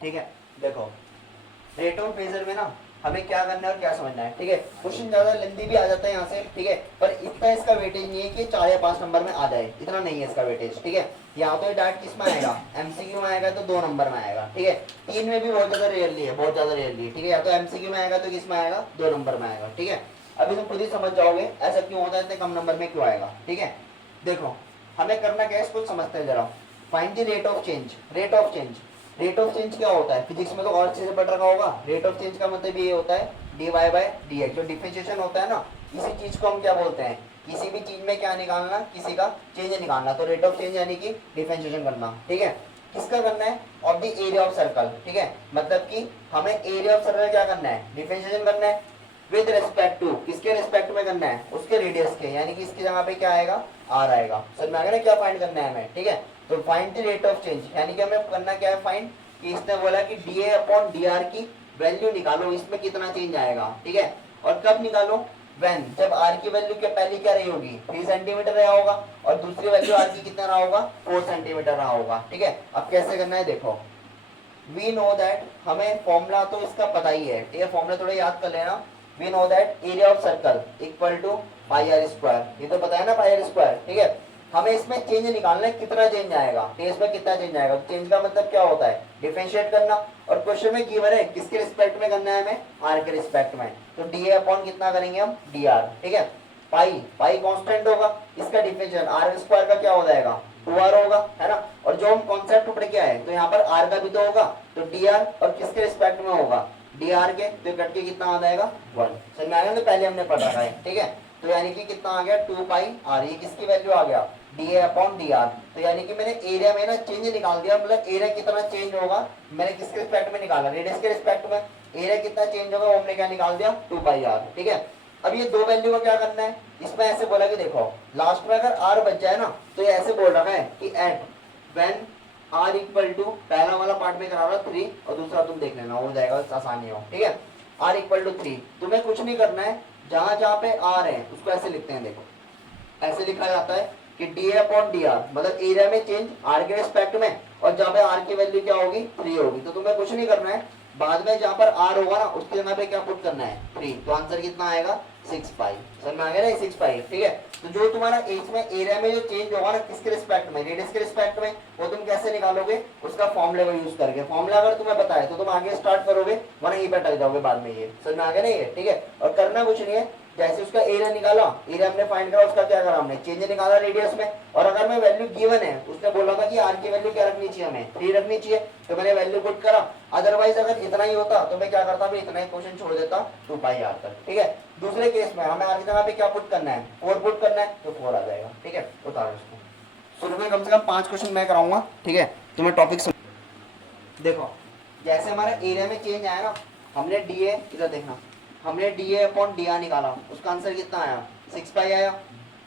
ठीक है। देखो रेट ऑफ फेजर में ना हमें क्या करना है और क्या समझना है। ठीक है, क्वेश्चन ज्यादा लेंथी भी आ जाता है यहाँ से। ठीक है, पर इतना इसका वेटेज नहीं है कि 4 या 5 नंबर में आ जाए, इतना नहीं है इसका वेटेज। ठीक है, यहाँ तो डायरेक्ट किस में आएगा, एमसीक्यू में आएगा तो 2 नंबर में आएगा। ठीक है, 3 में भी बहुत ज्यादा रेयरली है, बहुत ज्यादा रेयरली है। ठीक है, या तो एमसीक्यू में आएगा तो किस में आएगा, 2 नंबर में आएगा। ठीक है, अभी तुम खुद ही समझ जाओगे ऐसा क्यों होता है, इतने कम नंबर में क्यों आएगा। ठीक है, देखो हमें करना क्या है, इसको समझते हैं जरा। Find the rate of change. Rate of change, rate of change क्या होता है, फिजिक्स में तो और अच्छे से पढ़ रखा होगा। रेट ऑफ चेंज का मतलब ये होता है dy बाय dx, जो डिफरेंशिएशन होता है ना, इसी चीज को हम क्या बोलते हैं, किसी भी चीज में क्या निकालना, किसी का चेंज निकालना, तो रेट ऑफ चेंज यानी कि डिफरेंशिएशन करना। ठीक है, किसका करना है, of the area of circle. ठीक है, मतलब कि हमें एरिया ऑफ सर्कल क्या करना है, डिफरेंशिएशन करना है विद रिस्पेक्ट टू, किसके रिस्पेक्ट में करना है, उसके रेडियस के, यानी कि इसकी जगह पे क्या आएगा, आर आएगा। समझ में आ गया ना क्या फाइंड करना है हमें। ठीक है, तो find the rate of change, यानी कि हमें करना क्या है फाइंड, कि इसने बोला कि D A upon D R की वैल्यू निकालो, इसमें कितना चेंज आएगा। ठीक है, और कब निकालो, व्हेन, जब आर की वैल्यू क्या पहले क्या रही होगी, 3 सेंटीमीटर रहा होगा, और दूसरी वैल्यू आर की कितना रहा होगा, 4 सेंटीमीटर रहा होगा। ठीक है, अब कैसे करना है देखो, वी नो दैट, हमें फॉर्मूला तो इसका पता ही है। ठीक है, फॉर्मूला थोड़ा याद कर लेना। We know that area of circle equal to pi r square, ये तो पता है ना, पाई आर स्क्वायर। ठीक है, हमें इसमें चेंज निकालना है, कितना चेंज आएगा, टेस्ट में कितना चेंज आएगा। चेंज का मतलब क्या होता है, डिफरेंशिएट करना, और क्वेश्चन में गिवन है किसके रिस्पेक्ट में करना है, हमें आर के रिस्पेक्ट में, तो डी ए अपॉन कितना करेंगे हम, डी आर। ठीक है, पाई, पाई कांस्टेंट होगा, इसका डिफरेंशिएशन आर स्क्वायर का क्या हो जाएगा, 2r होगा, है ना। और जो हम कॉन्सेप्ट ऊपर क्या है, तो यहाँ पर r का भी तो होगा, तो dr, और किसके रिस्पेक्ट में होगा, dr के, तो कट के कितना आ जाएगा 1। समझ में आ गया, तो पहले हमने पढ़ रखा है। ठीक है, तो यानी कि कितना आ गया 2 पाई r, ये किसकी वैल्यू आ गया, D A upon D R. तो यानी कि मैंने एरिया में ना चेंज निकाल दिया, मतलब एरिया कितना चेंज होगा, मैंने किसके रिस्पेक्ट में निकाला, रेडियस के रिस्पेक्ट में, एरिया कितना चेंज होगा वो हमने क्या निकाल दिया, 2 पाई आर। ठीक है, अब ये दो वैल्यू का क्या करना है, इसमें ऐसे बोला कि देखो लास्ट में अगर r बच जाए ना, तो ये ऐसे बोल रखा है कि at when r equal to, पहला वाला पार्ट में करा रहा 3, और दूसरा तुम देख लेना, हो जाएगा आसानी हो। ठीक है, r इक्वल टू 3, तुम्हें कुछ नहीं करना है, जहां जहां पे r है उसको ऐसे लिखते हैं। देखो ऐसे लिखा जाता है कि डी अपॉन डी आर, मतलब एरिया में चेंज r के रिस्पेक्ट में, और जहां पे r की वैल्यू क्या होगी, 3 होगी। तो तुम्हें कुछ नहीं करना है, बाद में जहां पर r होगा ना उसकी जगह पे क्या पुट करना है, 3, तो आंसर कितना आएगा 6 पाई। समझ में आ गया ना, 6 पाई। ठीक है, तो जो तुम्हारा इसमें एरिया में जो चेंज होगा ना, किसके रिस्पेक्ट में, रेडियस के रिस्पेक्ट में, वो तुम कैसे निकालोगे, उसका फॉर्मूला को यूज करके। फॉर्मूला अगर तुम्हें पता है तो तुम आगे स्टार्ट करोगे, वरना यहीं पर टक जाओगे बाद में। ये समझ में आ गया ना ये। ठीक है, और करना कुछ नहीं है, जैसे उसका एरिया निकाला, एरिया हमने फाइंड करा, उसका क्या करा हमने, चेंज निकाला रेडियस में, और अगर मैं वैल्यू गिवन है, उसने बोला था कि आर की वैल्यू क्या रखनी चाहिए, हमें 3 रखनी चाहिए, तो मैंने वैल्यू पुट करा। अदरवाइज अगर इतना ही होता तो मैं क्या करता, मैं इतना ही क्वेश्चन छोड़ देता 2 पाई आर तक। ठीक है, दूसरे केस में हमें आर की जगह पे क्या पुट करना है, 4 पुट करना है, तो 4 आ जाएगा। ठीक है, उतारो इसको। शुरू में कम से कम 5 क्वेश्चन मैं कराऊंगा। ठीक है, तुम्हें टॉपिक देखो, जैसे हमारा एरिया में चेंज आया ना, हमने डी ए, इधर देखना, हमने D A upon D R निकाला, उसका आंसर कितना आया, 6 पाई आया।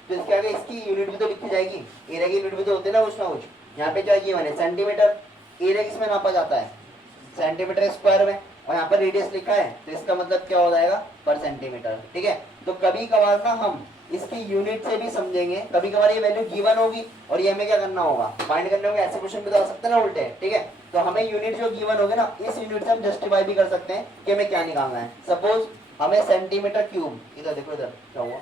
तो इसके आगे इसकी यूनिट भी तो लिखी जाएगी, एरिया की यूनिट भी तो होती है ना कुछ ना कुछ। यहाँ पे क्या किया मैंने, सेंटीमीटर, एरिया किसमें नापा जाता है, सेंटीमीटर स्क्वायर में, और यहाँ पर रेडियस लिखा है, तो इसका मतलब क्या हो जाएगा, पर सेंटीमीटर। ठीक है, तो कभी कभार ना हम इसकी यूनिट से भी समझेंगे, कभी कभार ये वैल्यू गिवन होगी और ये हमें क्या करना होगा, फाइंड करने होंगे। ऐसे क्वेश्चन भी तो आ सकते हैं ना उल्टे। ठीक है, तो हमें यूनिट जो गिवन होगी ना, इस यूनिट से हम जस्टिफाई भी कर सकते हैं कि हमें क्या निकालना है। सपोज हमें सेंटीमीटर क्यूब, इधर देखो इधर क्या हुआ,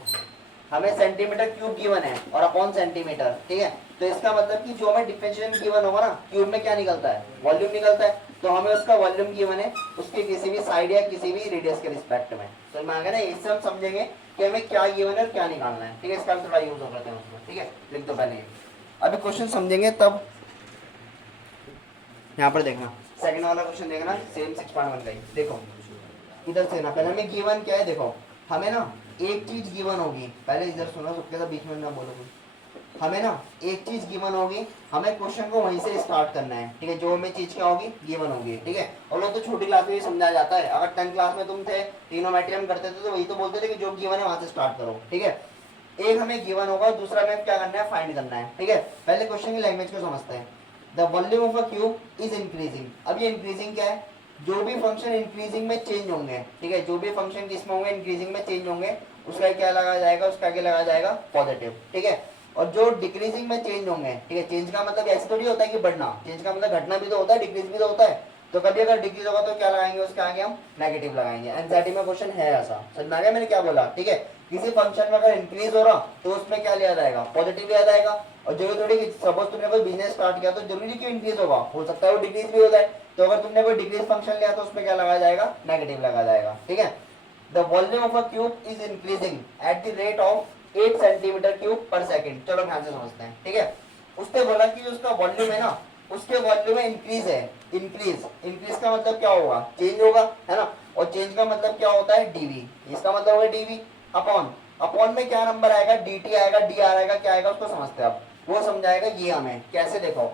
हमें सेंटीमीटर क्यूब गिवन है और अपॉन सेंटीमीटर। ठीक है, तो इसका मतलब कि जो हमें डिफरेंशिएशन गिवन होगा ना, क्यूब में क्या निकलता है, वॉल्यूम निकलता है, तो हमें उसका वॉल्यूम गिवन है, उसके किसी भी साइड या किसी भी रेडियस के रिस्पेक्ट में। तो मैं आगे ना इससे हम समझेंगे कि हमें क्या गिवन है और क्या निकालना है। ठीक है, इसका थोड़ा यूज हो करते हैं उसमें। ठीक है, लिख दो पहले, अभी क्वेश्चन समझेंगे तब। यहाँ पर देखना, सेकंड वाला क्वेश्चन देखना, सेम 6.1 का ही। देखो इधर से ना, पहले हमें गिवन क्या है, देखो हमें ना एक चीज गिवन होगी, पहले इधर सुनो, सबके साथ बीच में ना बोलो कुछ। हमें ना एक चीज गिवन होगी, हमें क्वेश्चन को वहीं से स्टार्ट करना है। ठीक है, जो हमें चीज क्या होगी, गिवन होगी। ठीक है, और वो तो छोटी क्लास में ही समझाया जाता है। अगर 10th क्लास में तुम थे, ट्रिग्नोमेट्री हम करते थे, तो वही तो बोलते थे कि जो गिवन है वहां से स्टार्ट करो। ठीक है, एक हमें गिवन होगा, दूसरा हमें क्या करना है, फाइंड करना है। ठीक है, पहले क्वेश्चन की लैंग्वेज को समझते हैं। The volume of a cube is increasing. अब ये इंक्रीजिंग क्या है, जो भी फंक्शन इंक्रीजिंग में चेंज होंगे, ठीक है, जो भी फंक्शन किसमें होंगे, इंक्रीजिंग में चेंज होंगे, उसका क्या लगाया जाएगा, उसका आगे लगाया जाएगा पॉजिटिव। ठीक है, और जो डिक्रीजिंग में चेंज होंगे, ठीक है, चेंज का मतलब ऐसे थोड़ी होता है कि बढ़ना, चेंज का मतलब घटना भी तो होता है, डिक्रीज भी तो होता है। तो कभी अगर डिक्रीज होगा तो क्या लगाएंगे, उसके आगे हम नेगेटिव लगाएंगे। एनसीईआरटी में क्वेश्चन है ऐसा, समझ में आ गया मैंने क्या बोला, ठीक है। किसी फंक्शन में अगर इंक्रीज हो रहा तो उसमें क्या लिया जाएगा, पॉजिटिव लिया जाएगा। और जरूरी थोड़ी कि सपोज तुमने कोई बिजनेस स्टार्ट किया तो जरूरी क्यों इंक्रीज होगा, हो सकता है वो डिक्रीज भी हो जाए। तो अगर तुमने कोई डिक्रीज फंक्शन लिया तो उसमें क्या लगाया जाएगा, नेगेटिव लगाया जाएगा, ठीक है। The volume of a cube is increasing at the rate of 8 centimetre cube पर सेकंड। चलो ध्यान से समझते हैं, ठीक है। उसने बोला कि जो उसका वॉल्यूम है ना, उसके वॉल्यूम में इंक्रीज है। इंक्रीज, इंक्रीज का मतलब क्या होगा, चेंज होगा, है ना। और चेंज का मतलब क्या होता है, डीवी। इसका मतलब होगा डीवी अपॉन, अपॉन में क्या नंबर आएगा, dt आएगा, dr आएगा, क्या आएगा उसको समझते हैं आप, वो समझाएगा ये हमें कैसे। देखो,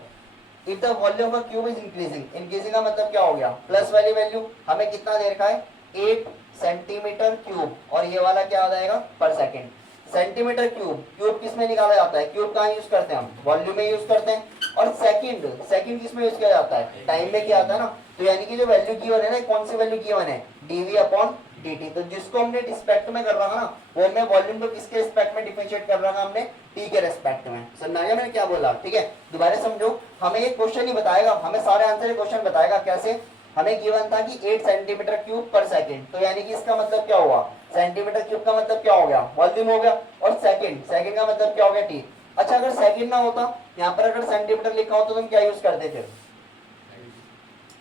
if the volume of cube is increasing, increasing का मतलब क्या हो गया, प्लस वाली वैल्यू हमें कितना दे रखा है, 8 सेंटीमीटर क्यूब, और ये वाला क्या आ जाएगा, पर सेकंड। सेंटीमीटर क्यूब, क्यूब किस में निकाला जाता है, क्यूब कहाँ यूज करते हैं हम, वॉल्यूम में यूज करते हैं। और सेकंड, सेकंड किस में यूज किया जाता है, टाइम में किया जाता है ना। तो यानी कि जो वैल्यू गिवन है ना, कौन सी वैल्यू गिवन है, डीवी अपॉन dt। तो जिसको हमने रिस्पेक्ट में कर रहा है ना, वो हमने वॉल्यूम को किसके रिस्पेक्ट में डिफरेंशिएट कर रहा है, हमने t के रिस्पेक्ट में। समझ आया मैंने क्या बोला, ठीक है। दोबारा समझो, हमें ये क्वेश्चन ही बताएगा, हमें सारे आंसर क्वेश्चन बताएगा कैसे। हमें गिवन था कि 8 सेंटीमीटर क्यूब पर सेकंड, तो यानी कि इसका मतलब क्या हुआ, सेंटीमीटर क्यूब का मतलब क्या हो गया, वॉल्यूम हो गया। और सेकंड, सेकंड का मतलब क्या हो गया, टी। अच्छा, अगर सेकंड ना होता, यहाँ पर अगर सेंटीमीटर लिखा हो तो तुम क्या यूज करते थे,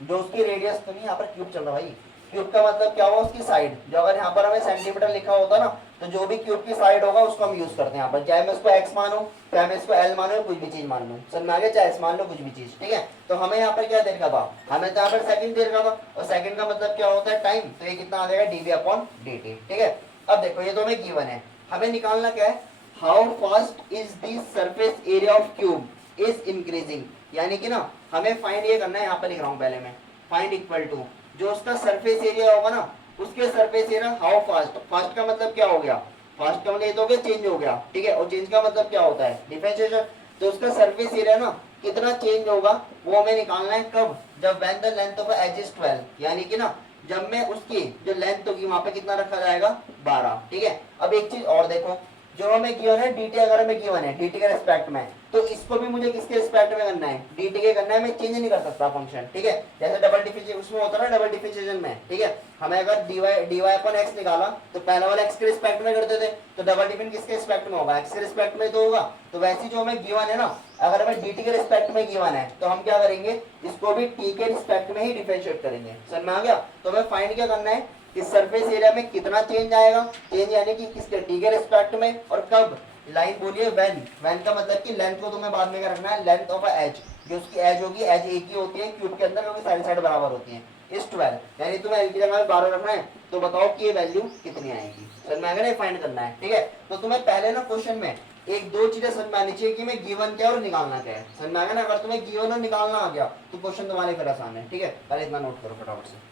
जो उसकी रेडियस, तो नहीं यहाँ पर क्यूब चल रहा भाई, क्यूब का मतलब क्या होगा, उसकी साइड। जो अगर यहाँ पर हमें सेंटीमीटर लिखा होता ना, तो जो भी क्यूब की साइड होगा उसको हम यूज करते हैं यहाँ पर, चाहे मैं इसको x मानूं, चाहे मैं इसको l मानूं, कुछ भी चीज मान लूं, समझ में आ गया, चाहे s मान लो, कुछ भी चीज, ठीक है। तो हमें यहाँ पर क्या दे रखा था, हमें तो यहाँ पर सेकंड दे रखा था, और सेकंड का मतलब क्या होता है, टाइम। तो ये कितना आ जाएगा, dv अपॉन dt, ठीक है। अब देखो, ये तो हमें गिवन है, हमें निकालना क्या है, how fast is the surface area of cube is increasing. यानी कि ना हमें फाइंड ये करना है, यहाँ पर लिख रहा हूँ पहले मैं, फाइंड इक्वल टू जो उसका सरफेस एरिया होगा ना, उसके surface area how fast, fast का मतलब क्या हो गया, फास्ट का मतलब ये तो हो गया चेंज हो गया, ठीक है। और चेंज का मतलब क्या होता है, डिफरेंशिएशन। तो उसका सरफेस एरिया ना कितना चेंज होगा, वो हमें निकालना है कब, जब when the length of edge is 12, यानी कि ना जब मैं उसकी जो लेंथ होगी वहां पे कितना रखा जाएगा, 12, ठीक है। अब एक चीज और देखो, जो हमें गिवन है dt, अगर हमें गिवन है dt के रिस्पेक्ट में, तो इसको भी मुझे किसके रिस्पेक्ट में करना है, dt के करना है। मैं चेंज नहीं कर सकता फंक्शन, ठीक है। जैसे डबल डिफरेंशिएशन उसमें होता है ना, डबल डिफरेंशिएशन में, ठीक है। हमें अगर dy अपॉन x निकाला तो पहले वाला x के रिस्पेक्ट में करते थे, तो डबल डिफरेंस किसके रिस्पेक्ट में होगा, x के रिस्पेक्ट में तो होगा। तो वैसे जो हमें गिवन है ना, अगर हमें dt के रिस्पेक्ट में गिवन है तो हम क्या करेंगे, इसको भी t के रिस्पेक्ट में ही डिफरेंशिएट करेंगे। समझ में आ गया। तो हमें फाइंड क्या करना है, इस सरफेस एरिया में कितना चेंज आएगा, चेंज यानी कि किसके, टी के रिस्पेक्ट में, और कब। लाइन बोलिए व्हेन, व्हेन का मतलब कि लेंथ को तुम्हें बाद में क्या रखना है, लेंथ ऑफ एज, जो उसकी एज होगी, एज एक ही होती है क्यूब के अंदर, क्योंकि सारी साइड बराबर होती है, इस 12, यानी तुम्हें एल की जगह में 12 रखना है। तो बताओ कि ये वैल्यू कितनी आएगी, समझ में आ गया, फाइंड करना है, ठीक है। तो तुम्हें पहले ना क्वेश्चन में एक दो चीजें समझ में आनी चाहिए कि मैं गिवन क्या और निकालना क्या है, समझ में आ गया ना। अगर तुम्हें गिवन और निकालना आ गया तो क्वेश्चन तुम्हारे फिर आसान है, ठीक है। पहले इतना नोट करो फटाफट से,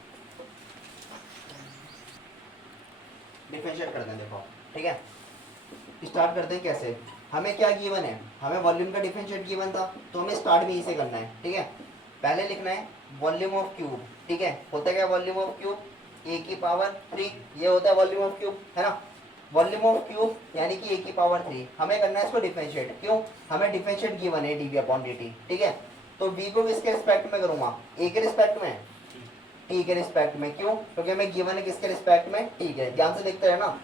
डिफरेंशिएट करते हैं, देखो, ठीक है। स्टार्ट करते हैं कैसे, हमें क्या गिवन है, हमें वॉल्यूम का डिफरेंशिएट गिवन था, तो हमें स्टार्ट में इसे करना है, ठीक है। पहले लिखना है वॉल्यूम ऑफ क्यूब, ठीक है। होता है क्या वॉल्यूम ऑफ क्यूब, a की पावर 3, ये होता है वॉल्यूम ऑफ क्यूब, है ना। वॉल्यूम ऑफ क्यूब यानी कि a की पावर 3, हमें करना है इसको डिफरेंशिएट, क्यों, हमें डिफरेंशिएट गिवन है dv अपॉन dt, ठीक है। तो v को किसके रिस्पेक्ट में करूंगा, a के रिस्पेक्ट में, t के रिस्पेक्ट में, क्यों, क्योंकि हमें गिवन है किसके रिस्पेक्ट में, t के। ध्यान से देखते हैं ना,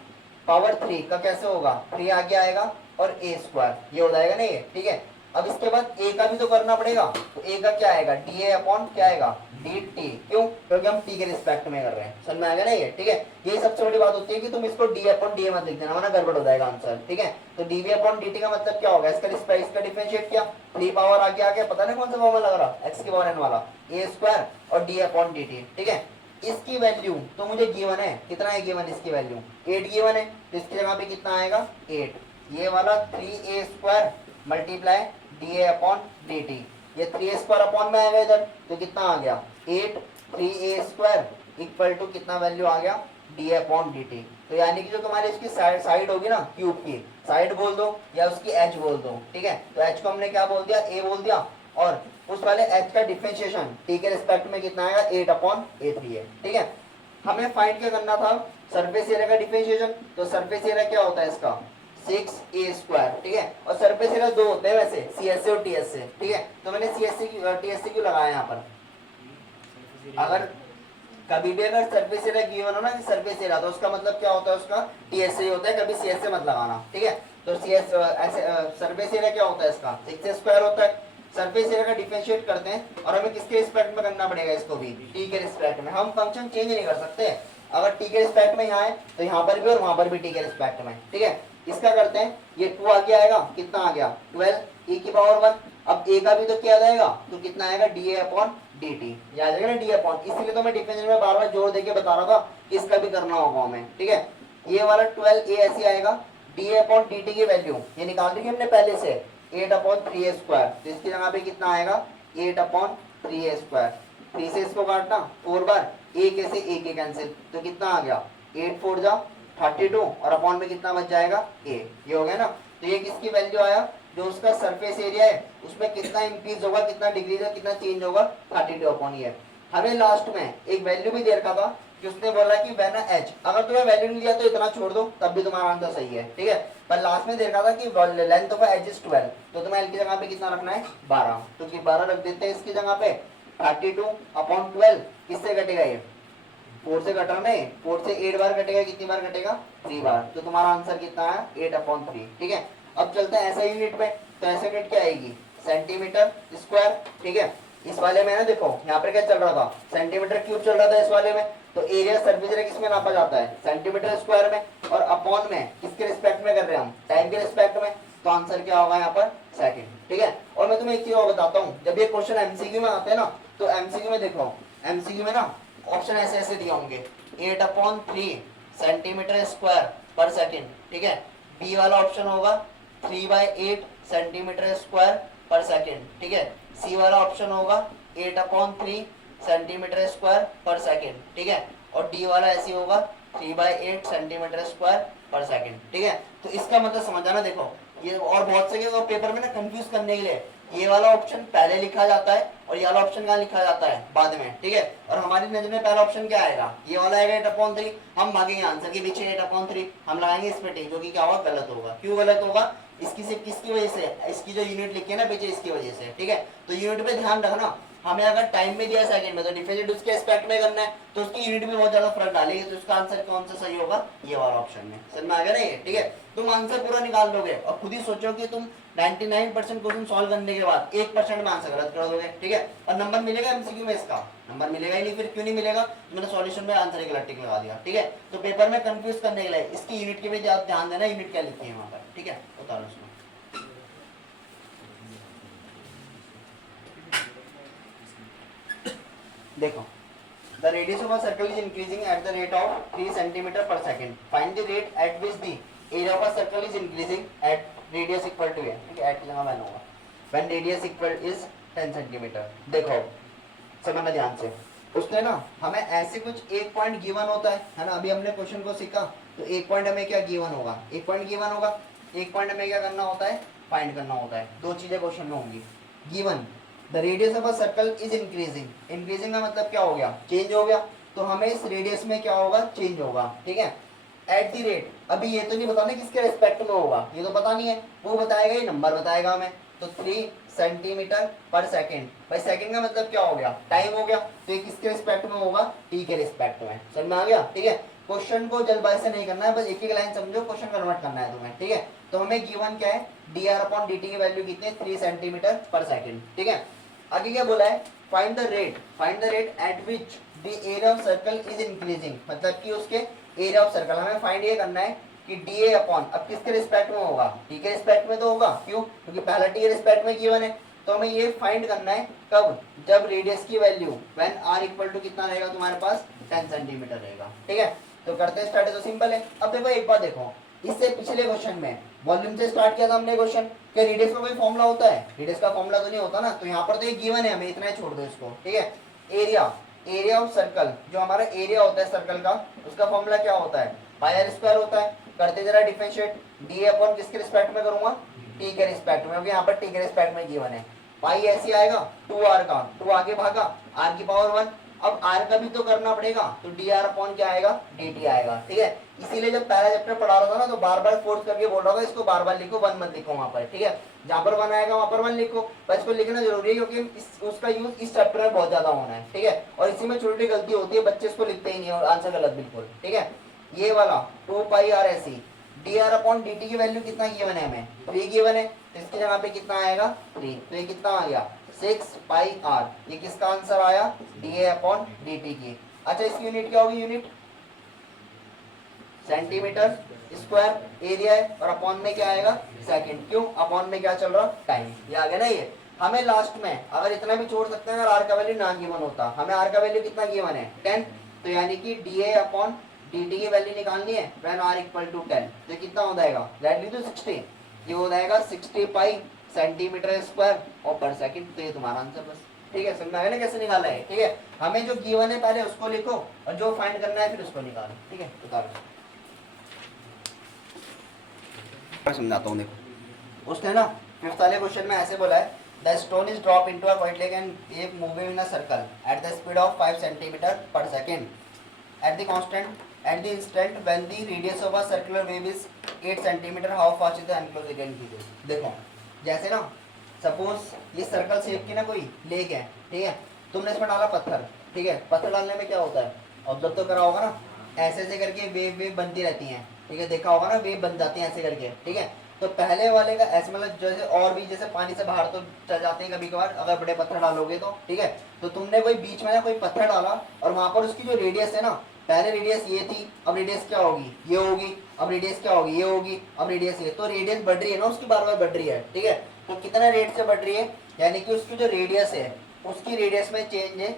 पावर 3 का कैसे होगा, 3 आगे आएगा और a स्क्वायर, ये हो जाएगा ना ये, ठीक है। अब इसके बाद a का भी तो करना पड़ेगा, तो a का क्या आएगा, da अपॉन क्या आएगा, dt, क्यों, क्योंकि हम t के रिस्पेक्ट में कर रहे हैं, समझ में आएगा ना ये, ठीक है। यही सबसे बड़ी बात होती है कि तुम इसको d अपॉन da मत लिख देना, वरना गड़बड़ हो जाएगा आंसर, ठीक है। तो dv अपॉन dt का मतलब क्या होगा, इसका रिस्पेक्ट, इसका डिफरेंशिएट किया, 3 पावर आगे आ गया, पता नहीं कौन सा फॉर्मूला लग रहा, x की पावर n वाला, a स्क्वायर और d अपॉन dt, ठीक है। इसकी वैल्यू तो मुझे गिवन है, कितना है गिवन, इसकी वैल्यू 8 गिवन है, तो इसकी जगह पे कितना आएगा 8, ये वाला 3a square multiply da upon dt, ये 3a स्क्वायर अपॉन में आएगा इधर, तो कितना आ गया 8, 3a स्क्वायर इक्वल टू कितना वैल्यू आ गया, da अपॉन dt। तो यानी कि जो तुम्हारी इसकी साइड होगी ना, क्यूब की साइड बोल दो या उसकी एज बोल दो, ठीक है। तो एच को हमने क्या बोल दिया, a बोल दिया, और उस वाले h का डिफरेंशिएशन t के रिस्पेक्ट में कितना आएगा, 8 अपॉन a3 है, ठीक है। हमें फाइंड क्या करना था, सरफेस एरिया का डिफरेंशिएशन। तो सरफेस एरिया क्या होता है इसका, 6a स्क्वायर, ठीक है। और सरफेस एरिया दो होते हैं वैसे, cs से और ts से, ठीक है। तो मैंने cs से ts से क्यों लगाया यहाँ पर, अगर कभी भी अगर सर्फेस एरिया गिवन हो ना कि सर्फेस एरिया, तो उसका मतलब क्या होता है, उसका टीएस से होता है, कभी सीएस से मत लगाना, ठीक है। तो सीएस ऐसे सर्फेस एरिया क्या होता है इसका 6 स्क्वायर होता है। सर्फेस एरिया का डिफरेंशिएट करते हैं और हमें किसके रिस्पेक्ट में करना पड़ेगा, इसको भी टी के रिस्पेक्ट में। हम फंक्शन चेंज नहीं कर सकते, अगर टी के रिस्पेक्ट में यहाँ है तो यहाँ पर भी और वहां पर भी टी के रिस्पेक्ट में, ठीक है। इसका करते हैं, ये 2 आगे आएगा, कितना आ गया 12 e की पावर 1। अब ए का भी तो किया जाएगा, तो कितना आएगा डी अपॉन डी टी, याद है ना डी अपॉन। इसीलिए तो मैं डिफरेंशियल में बार बार जोर देके बता रहा था कि इसका भी करना होगा हमें, ठीक है। ये वाला 12 ए ऐसे आएगा, डी अपॉन डी टी की वैल्यू ये निकाल दी हमने पहले से 8 अपॉन 3 स्क्वायर, तो इसकी जगह पे कितना आएगा 8 अपॉन 3 स्क्वायर। 3 से इसको काटना 4 बार, ए के से ए के कैंसिल, तो कितना आ गया 8 4 जा 32 और अपॉन में कितना बच जाएगा ए, ये हो गया ना। तो ये किसकी वैल्यू आया, जो उसका सरफेस एरिया है उसमें कितना इंक्रीज होगा, कितना डिक्रीज होगा, कितना चेंज होगा 32 अपॉन ये। हमें लास्ट में एक वैल्यू भी दे रखा था कि उसने बोला कि वेन एच, अगर तुम्हें वैल्यू नहीं दिया तो इतना छोड़ दो तब भी तुम्हारा आंसर सही है, ठीक है। पर लास्ट में दे रखा था कि लेंथ ऑफ एज इज 12, तो तुम्हें एल की जगह पे कितना रखना है 12, तो 12 रख देते हैं इसकी जगह पे। 32 अपॉन 12 किससे कटेगा, ये 4 से कट रहा नहीं, 4 से 8 बार कटेगा, कितनी बार कटेगा 3 बार, तो तुम्हारा आंसर कितना है 8 अपॉन 3, ठीक है। अब चलते हैं ऐसा यूनिट में, तो ऐसा यूनिट क्या आएगी सेंटीमीटर स्क्वायर, ठीक है। इस वाले में ना देखो यहाँ पर क्या चल रहा था, सेंटीमीटर क्यूब चल रहा था इस वाले में, तो एरिया सर्फेस एरिया किसमें नापा जाता है सेंटीमीटर स्क्वायर में, और अपॉन में किसके रिस्पेक्ट में कर रहे हैं हम, टाइम के रिस्पेक्ट में, तो आंसर क्या होगा यहाँ पर सेकंड, ठीक है। और मैं तुम्हें एक चीज और बताता हूँ, जब ये क्वेश्चन एमसीक्यू में आते हैं ना, तो एमसीक्यू में देखो, एमसीक्यू में ना ऑप्शन ऐसे ऐसे दिए होंगे 8 अपॉन 3 सेंटीमीटर स्क्वायर पर सेकंड, ठीक है। बी वाला ऑप्शन होगा 3/8 सेंटीमीटर स्क्वायर पर सेकंड, ठीक है। सी वाला ऑप्शन होगा 8 अपॉन 3 सेंटीमीटर स्क्वायर पर सेकंड, ठीक है। और डी वाला ऐसे होगा 3/8 सेंटीमीटर स्क्वायर पर सेकंड, ठीक है। तो इसका मतलब समझ आना, देखो ये और बहुत से पेपर में ना कंफ्यूज करने के लिए ये वाला ऑप्शन पहले लिखा जाता है और ये वाला ऑप्शन कहाँ लिखा जाता है बाद में, ठीक है। और हमारी नजर में पहला ऑप्शन क्या आएगा, ये वाला आएगा 8 अपॉन 3, हम भागेंगे आंसर के पीछे 8 अपॉन 3, हम लगाएंगे इस पे टिक, जो कि क्या होगा गलत होगा। क्यों गलत होगा, इसकी सिर्फ किसकी वजह से, इसकी जो यूनिट लिखी है ना पीछे इसकी वजह से, ठीक है। तो यूनिट पे ध्यान रखना, हमें अगर टाइम में दिया सेकंड में तो डिफरेंशिएट उसके एस्पेक्ट में करना है, तो उसकी यूनिट में बहुत ज्यादा फर्क डालेगी, तो उसका आंसर कौन सा सही होगा, ये वाला ऑप्शन में। समझ में आ गया ना ये, ठीक है। तुम आंसर पूरा निकाल लोगे और खुद ही सोचो कि तुम 99% क्वेश्चन सॉल्व करने के बाद 1% में आंसर गलत कर दोगे, ठीक है। और नंबर मिलेगा एमसीक्यू में, इसका नंबर मिलेगा ही नहीं, फिर क्यों नहीं मिलेगा, मैंने सॉल्यूशन में आंसर एक गलत टिक लगा दिया, ठीक है। तो पेपर में कंफ्यूज करने के लिए इसकी यूनिट के भी ध्यान देना, यूनिट क्या लिखी है वहां पर, ठीक है। उतारो इसको, देखो the radius of a circle is increasing at the rate of 3 centimeter per second, find the rate at which the area of a circle is increasing at radius equal to a, ठीक है। at की जगह 1 होगा, when radius equal is 10 centimeter। देखो समझना ध्यान से, उसने ना हमें ऐसे कुछ एक पॉइंट गिवन होता है ना, अभी हमने क्वेश्चन को सीखा, तो एक पॉइंट हमें क्या गिवन होगा, एक पॉइंट गिवन होगा, एक पॉइंट हमें क्या करना होता है फाइंड करना होता है, दो चीजें क्वेश्चन में होंगी। Given the radius of a circle is increasing, increasing का मतलब क्या हो गया चेंज हो गया, तो हमें इस रेडियस में क्या होगा चेंज होगा, ठीक है। एट द रेट, अभी ये तो नहीं बताना किसके रिस्पेक्ट में होगा, ये तो पता नहीं है, वो बताएगा ये नंबर बताएगा हमें, तो 3 सेंटीमीटर पर सेकंड, भाई सेकंड का मतलब क्या हो गया टाइम हो गया, तो ये किसके रिस्पेक्ट में होगा टी के रिस्पेक्ट में। समझ में आ गया, ठीक है। क्वेश्चन को जल्दबाजी से नहीं करना है, बस एक एक लाइन समझो, क्वेश्चन कन्वर्ट करना है तुम्हें, ठीक है। तो हमें गिवन क्या है D R upon D T की वैल्यू कितनी है 3 सेंटीमीटर पर सेकंड, ठीक है। आगे क्या बोला है find the rate eight which the area of circle is increasing, मतलब कि उसके एरिया ऑफ सर्कल हमें फाइंड ये करना है कि डी ए अपॉन, अब किसके रिस्पेक्ट में होगा टी के रिस्पेक्ट में तो होगा, क्यों क्योंकि पहला टी के रिस्पेक्ट में गिवन है, तो हमें ये फाइंड करना है कब, जब रेडियस की value when r equal to कितना रहेगा तुम्हारे पास 10 सेंटीमीटर रहेगा, ठीक है। तो करते स्टार्ट, है तो सिंपल है। अब देखो एक बात देखो, इससे पिछले क्वेश्चन में वॉल्यूम से स्टार्ट किया था हमने क्वेश्चन, क्या रेडियस का कोई फॉर्मूला होता है, रेडियस का फॉर्मूला तो नहीं होता ना, तो यहाँ पर तो ये गिवन है, हमें इतना ही छोड़ दो इसको, ठीक है। एरिया ऑफ सर्कल, जो हमारा एरिया होता है सर्कल का, उसका फॉर्मूला क्या होता है पाई आर स्क्वायर होता है। करते जरा डिफरेंशिएट, डी अपॉन किसके रिस्पेक्ट में करूंगा टी के रिस्पेक्ट में, क्योंकि यहाँ पर टी के रिस्पेक्ट में गिवन है। पाई ऐसे आएगा 2r का, 2 आगे भागा r की पावर 1, अब आर का भी तो करना पड़ेगा, तो डी आर अपॉन क्या आएगा, डी टी आएगा, ठीक है। इसीलिए जब पहला चैप्टर पढ़ा रहा था ना, तो बार बार फोर्स करके बोल रहा था इसको बार बार लिखो, वन मत लिखो वहां पर, ठीक है। जहां पर वन आएगा वहां पर वन लिखो, बस इसको लिखना जरूरी है, क्योंकि उसका यूज इस चैप्टर में बहुत ज्यादा होना है, ठीक है। और इसी में छोटी गलती होती है, बच्चे इसको लिखते ही नहीं और आंसर गलत बिल्कुल, ठीक है। ये वाला 2 पाई आर ऐसी D R upon D T की वैल्यू कितना गिवन है हमें, 3 गिवन है, तो इसके जगह पे कितना आएगा 3, तो ये कितना आ गया 6 पाई आर, ये किसका आंसर आया, D A upon D T की। अच्छा इसकी यूनिट क्या होगी, यूनिट सेंटीमीटर स्क्वायर एरिया है, और अपॉन में क्या आएगा सेकंड, क्यों अपॉन में क्या चल रहा टाइम, ये आ गया ना। ये हमें लास्ट में अगर इतना भी छोड़ सकते हैं, अगर आर का वैल्यू ना गिवन होता, हमें आर का वैल्यू कितना गिवन है 10, तो यानी कि D A upon D T की वैल्यू निकालनी है व्हेन आर इक्वल टू 10, तो कितना हो जाएगा, वैल्यू तो 60, ये हो जाएगा 60 पाई सेंटीमीटर स्क्वायर और पर सेकंड, तो ये तुम्हारा आंसर बस, ठीक है। समझ में आया ना कैसे निकाला है, ठीक है। हमें जो गिवन है पहले उसको लिखो और जो फाइंड करना है फिर उसको निकालो, ठीक है। उतारो, समझाता हूँ, देखो उसने ना 5th वाले क्वेश्चन में ऐसे बोला है, the stone is drop into a quite lake and एक moving in a circle at the speed of 5 centimetre per second at the constant at the instant when the radius of a circular wave is 8 centimeter, how fast is the enclosed area increases। देखो जैसे ना suppose ये circle shape की ना कोई lake है, ठीक है, तुमने इसमें डाला पत्थर, ठीक है, पत्थर डालने में क्या होता है, ऑब्जर्व तो करा होगा ना, ऐसे ऐसे करके वेव वेव बनती रहती हैं, ठीक है, देखा होगा ना वेव बन जाती हैं ऐसे करके, ठीक है। तो पहले वाले का ऐसे मतलब जैसे और भी जैसे पानी से बाहर तो चल जाते हैं कभी कभार अगर बड़े पत्थर डालोगे तो, ठीक है। तो तुमने कोई बीच में ना कोई पत्थर डाला और वहां पर उसकी जो रेडियस है ना, पहले रेडियस ये थी, अब रेडियस क्या होगी, ये होगी, अब रेडियस क्या होगी, ये होगी, अब रेडियस ये, तो रेडियस बढ़ रही है ना उसकी, बार बार बढ़ रही है, ठीक है। तो कितना रेट से बढ़ रही है, यानी कि उसकी जो रेडियस है उसकी रेडियस में चेंज है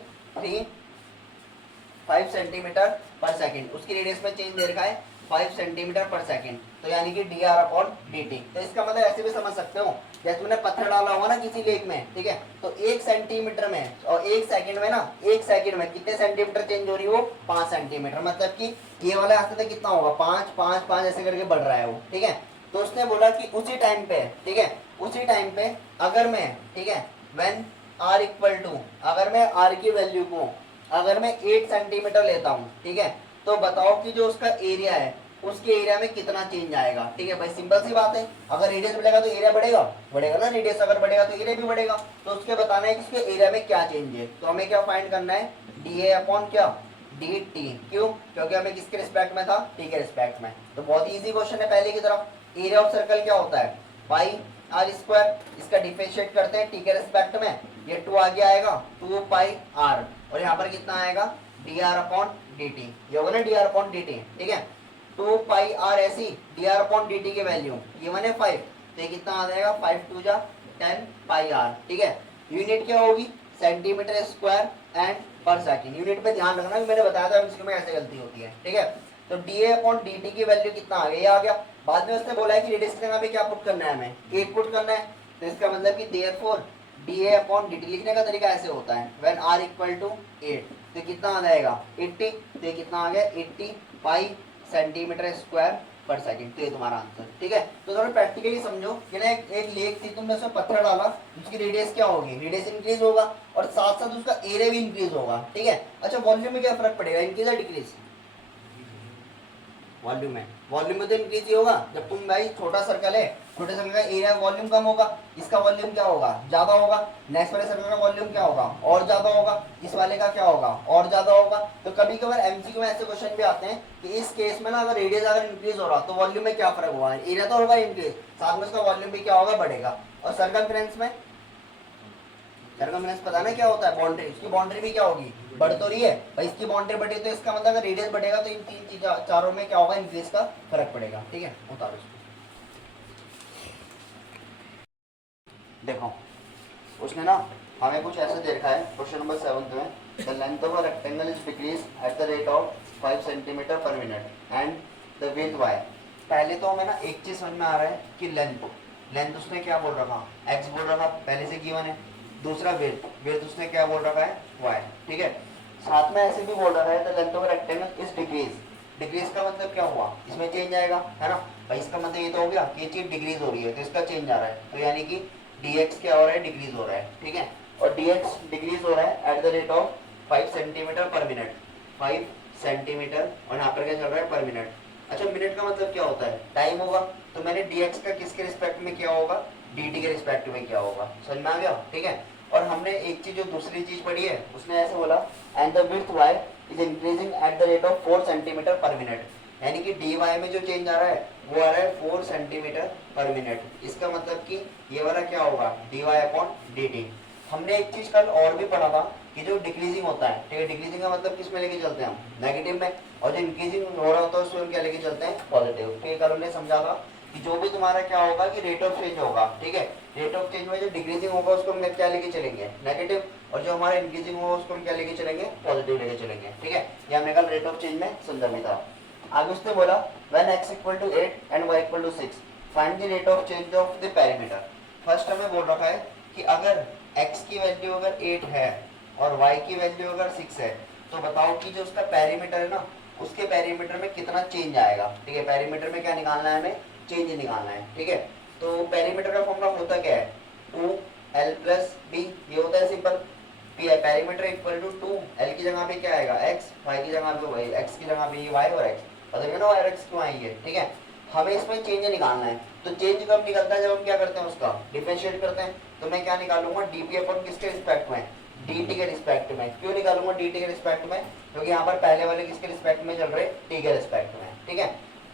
5 सेंटीमीटर पर सेकंड, उसकी रेडियस में चेंज दे रखा है 5 सेंटीमीटर पर सेकंड, तो यानी कि D R upon D T. तो इसका मतलब ऐसे भी समझ सकते हो, जैसे तुमने पत्थर डाला होगा ना किसी लेक में, ठीक है, तो 1 सेंटीमीटर में और 1 सेकंड में ना, 1 सेकंड में कितने सेंटीमीटर चेंज हो रही है वो 5 सेंटीमीटर, मतलब कि ये वाला आस्ते कितना होगा 5 5 5 ऐसे करके बढ़ रहा है वो, ठीक है। तो उसने बोला कि उसी टाइम पे, ठीक है, उसी टाइम पे अगर मैं, ठीक है, व्हेन आर इक्वल टू, अगर मैं आर की वैल्यू को अगर मैं 8 सेंटीमीटर लेता हूँ, ठीक है, तो बताओ कि जो उसका एरिया है उसके एरिया में कितना चेंज आएगा, ठीक है भाई, सिंपल सी बात है, अगर रेडियस बढ़ेगा तो एरिया बढ़ेगा, बढ़ेगा ना, रेडियस अगर बढ़ेगा तो एरिया भी बढ़ेगा, तो उसके बताना है कि उसके एरिया में क्या चेंज है, तो हमें क्या फाइंड करना है, डी ए अपॉन क्या डी टी, क्यों, क्योंकि हमें किसके रिस्पेक्ट में था, टी के रिस्पेक्ट में, तो बहुत इजी क्वेश्चन है पहले की तरफ। एरिया ऑफ सर्कल क्या होता है, पाई आर स्क्वायर, इसका डिफरेंशिएट करते हैं टी के रिस्पेक्ट में, ये 2 आगे आएगा 2 पाई आर, और यहाँ पर कितना आएगा D R upon D T, ये होगा ना D R upon D T, ठीक है। 2 पाई आर ऐसी D R upon D T की वैल्यू ये 1 है 5, तो ये कितना आ जाएगा 5 2 जा 10 पाई आर, ठीक है। यूनिट क्या होगी सेंटीमीटर स्क्वायर एंड पर सेकंड, यूनिट पे ध्यान रखना, मैंने बताया था इसमें ऐसे गलती होती है, ठीक है। तो D A upon D T की वैल्यू कितना आ गया, ये आ गया। बाद में उसने बोला है कि रेडियस की जगह पे क्या पुट करना है, हमें 8 पुट करना है, तो इसका मतलब कि therefore D A upon D T लिखने का तरीका ऐसे होता है, व्हेन आर इक्वल टू 8, तो कितना आ जाएगा 80, तो ये कितना आ गया 80 पाई सेंटीमीटर स्क्वायर पर सेकंड, तो ये तुम्हारा आंसर, ठीक है। तो थोड़ा प्रैक्टिकली समझो कि ना एक लेक थी, तुमने उसमें पत्थर डाला, उसकी रेडियस क्या होगी, रेडियस इंक्रीज होगा और साथ साथ उसका एरिया भी इंक्रीज होगा, ठीक है। अच्छा वॉल्यूम में क्या फर्क पड़ेगा, इंक्रीज या डिक्रीज, वॉल्यूम में तो इंक्रीज ही होगा, जब तुम भाई छोटा सर्कल है, छोटे सर्कल का एरिया वॉल्यूम कम होगा, इसका वॉल्यूम क्या होगा ज्यादा होगा, नेक्स्ट वाले सर्कल का वॉल्यूम क्या होगा और ज्यादा होगा, इस वाले का क्या होगा और ज्यादा होगा। तो कभी कभार एमसीक्यू में ऐसे क्वेश्चन भी आते हैं कि इस केस में ना अगर रेडियस अगर इंक्रीज हो रहा तो वॉल्यूम में क्या फर्क होगा, एरिया तो होगा इंक्रीज, साथ में उसका वॉल्यूम भी क्या होगा बढ़ेगा। और सर्कमफ्रेंस में, सर्कमफ्रेंस पता ना क्या होता है, बाउंड्री, उसकी बाउंड्री भी क्या होगी बढ़ तो रही है भाई, इसकी बाउंड्री बढ़ी तो इसका मतलब अगर रेडियस बढ़ेगा तो इन तीन चीज चारों में क्या होगा इंक्रीज का फर्क पड़ेगा, ठीक है। उतारो देखो उसने ना हमें कुछ ऐसे देखा है क्वेश्चन नंबर 7 में, the length of a rectangle is decrease at the rate of 5 centimetre पर minute and the width y। पहले तो हमें ना एक चीज समझ में आ रहा है कि लेंथ उसने क्या बोल रखा x बोल रखा, पहले से गिवन है। दूसरा विड्थ उसने क्या बोल रखा है y, ठीक है। साथ में ऐसे भी बोल रहा है the length of rectangle is decrease का मतलब क्या हुआ, इसमें चेंज आएगा, है ना भाई, इसका मतलब ये तो हो गया कि चीज डिक्रीज हो रही है तो इसका चेंज आ रहा है, तो यानी कि dx क्या हो रहा है डिक्रीज हो रहा है, ठीक है। और dx डिक्रीज हो रहा है at the rate of 5 centimetre पर मिनट, 5 सेंटीमीटर, और यहाँ पर क्या चल रहा है पर मिनट। अच्छा मिनट का मतलब क्या होता है, टाइम होगा, तो मैंने dx का किसके रिस्पेक्ट में किया होगा, dt के रिस्पेक्ट में किया होगा, समझ में आ गया, ठीक है। और हमने एक चीज जो दूसरी चीज पढ़ी है उसने ऐसे बोला, and the width y is increasing at the rate of 4 centimetre पर मिनट, यानी कि dy में जो चेंज आ रहा है वो आ रहा है 4 सेंटीमीटर पर मिनट। इसका मतलब कि ये वाला क्या होगा, dy अपॉन dt। हमने एक चीज कल और भी पढ़ा था कि जो डिक्रीजिंग होता है, ठीक है, डिक्रीजिंग का मतलब किस में लेके चलते हैं हम, नेगेटिव में, और जो इंक्रीजिंग हो रहा होता है उसमें हम क्या लेके चलते हैं, पॉजिटिव। तो ये कल हमने समझा था कि जो भी तुम्हारा क्या होगा कि रेट ऑफ चेंज होगा, ठीक है, रेट ऑफ चेंज में जो डिक्रीजिंग होगा उसको हम क्या लेके चलेंगे, नेगेटिव, और जो हमारा इंक्रीजिंग होगा उसको हम क्या लेके चलेंगे, पॉजिटिव लेके चलेंगे, ठीक है। ये हमने कल रेट ऑफ चेंज में समझा भी था। आगे उसने बोला when x equal to 8 and y equal to 6 find the rate of change of the perimeter. First हमें बोल रखा है कि अगर x की वैल्यू अगर 8 है और y की वैल्यू अगर 6 है, तो बताओ कि जो उसका पेरीमीटर है ना, उसके पेरीमीटर में कितना चेंज आएगा, ठीक है। पेरीमीटर में क्या निकालना है, हमें चेंज निकालना है, ठीक है। तो पेरीमीटर का फॉर्मूला होता क्या है, 2l प्लस b, ये होता है simple. Perimeter equal to 2l की जगह पे क्या आएगा x, y की जगह पे y, x की जगह पे y और x, पता है ना y और x क्यों आई है, ठीक है। हमें इसमें चेंज निकालना है, तो चेंज कब निकलता है, जब हम क्या करते हैं उसका डिफरेंशिएट करते हैं। तो मैं क्या निकालूंगा, dp अपन किसके रिस्पेक्ट में, dt के रिस्पेक्ट में। क्यों निकालूंगा dt के रिस्पेक्ट में, क्योंकि यहाँ पर पहले वाले किसके रिस्पेक्ट में चल रहे, t के रिस्पेक्ट में, ठीक है।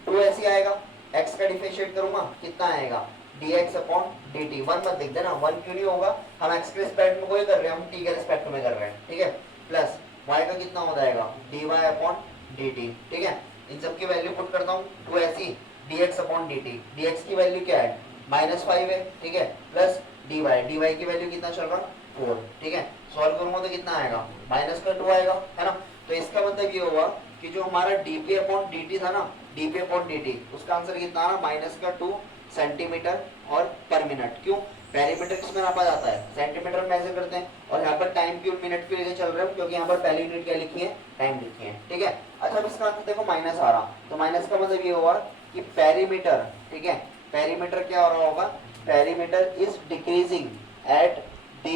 2 ऐसे आएगा, x का डिफरेंशिएट करूंगा कितना आएगा, dx अपॉन dt। 1 मत लिख देना, 1 क्यों नहीं होगा, हम x के रिस्पेक्ट में कोई कर रहे हैं, हम t के रिस्पेक्ट में कर रहे हैं, ठीक है। प्लस y का कितना हो जाएगा, dy अपॉन dt, ठीक है। इन सब की वैल्यू पुट करता हूँ, 2 ऐसी dx अपॉन dt, dx की वैल्यू क्या है, -5 है, ठीक है, प्लस dy, dy की वैल्यू कितना चल रहा, 4, ठीक है। सॉल्व करूंगा तो कितना आएगा, -2 आएगा, है ना। तो इसका मतलब ये होगा कि जो हमारा dp अपॉन dt था ना, dp अपॉन dt, उसका आंसर कितना आना, -2 सेंटीमीटर और पर मिनट। क्यों, पेरीमीटर किसमें नापा जाता है, सेंटीमीटर में मेजर करते हैं, और यहाँ पर टाइम की मिनट के लिए चल रहे हैं, क्योंकि यहाँ पर पहली यूनिट क्या लिखी है, टाइम लिखी है, ठीक है। अच्छा अब इसका आंसर देखो माइनस आ रहा, तो माइनस का मतलब ये होगा कि पेरीमीटर, ठीक है, पेरीमीटर क्या हो रहा होगा, perimeter is decreasing at the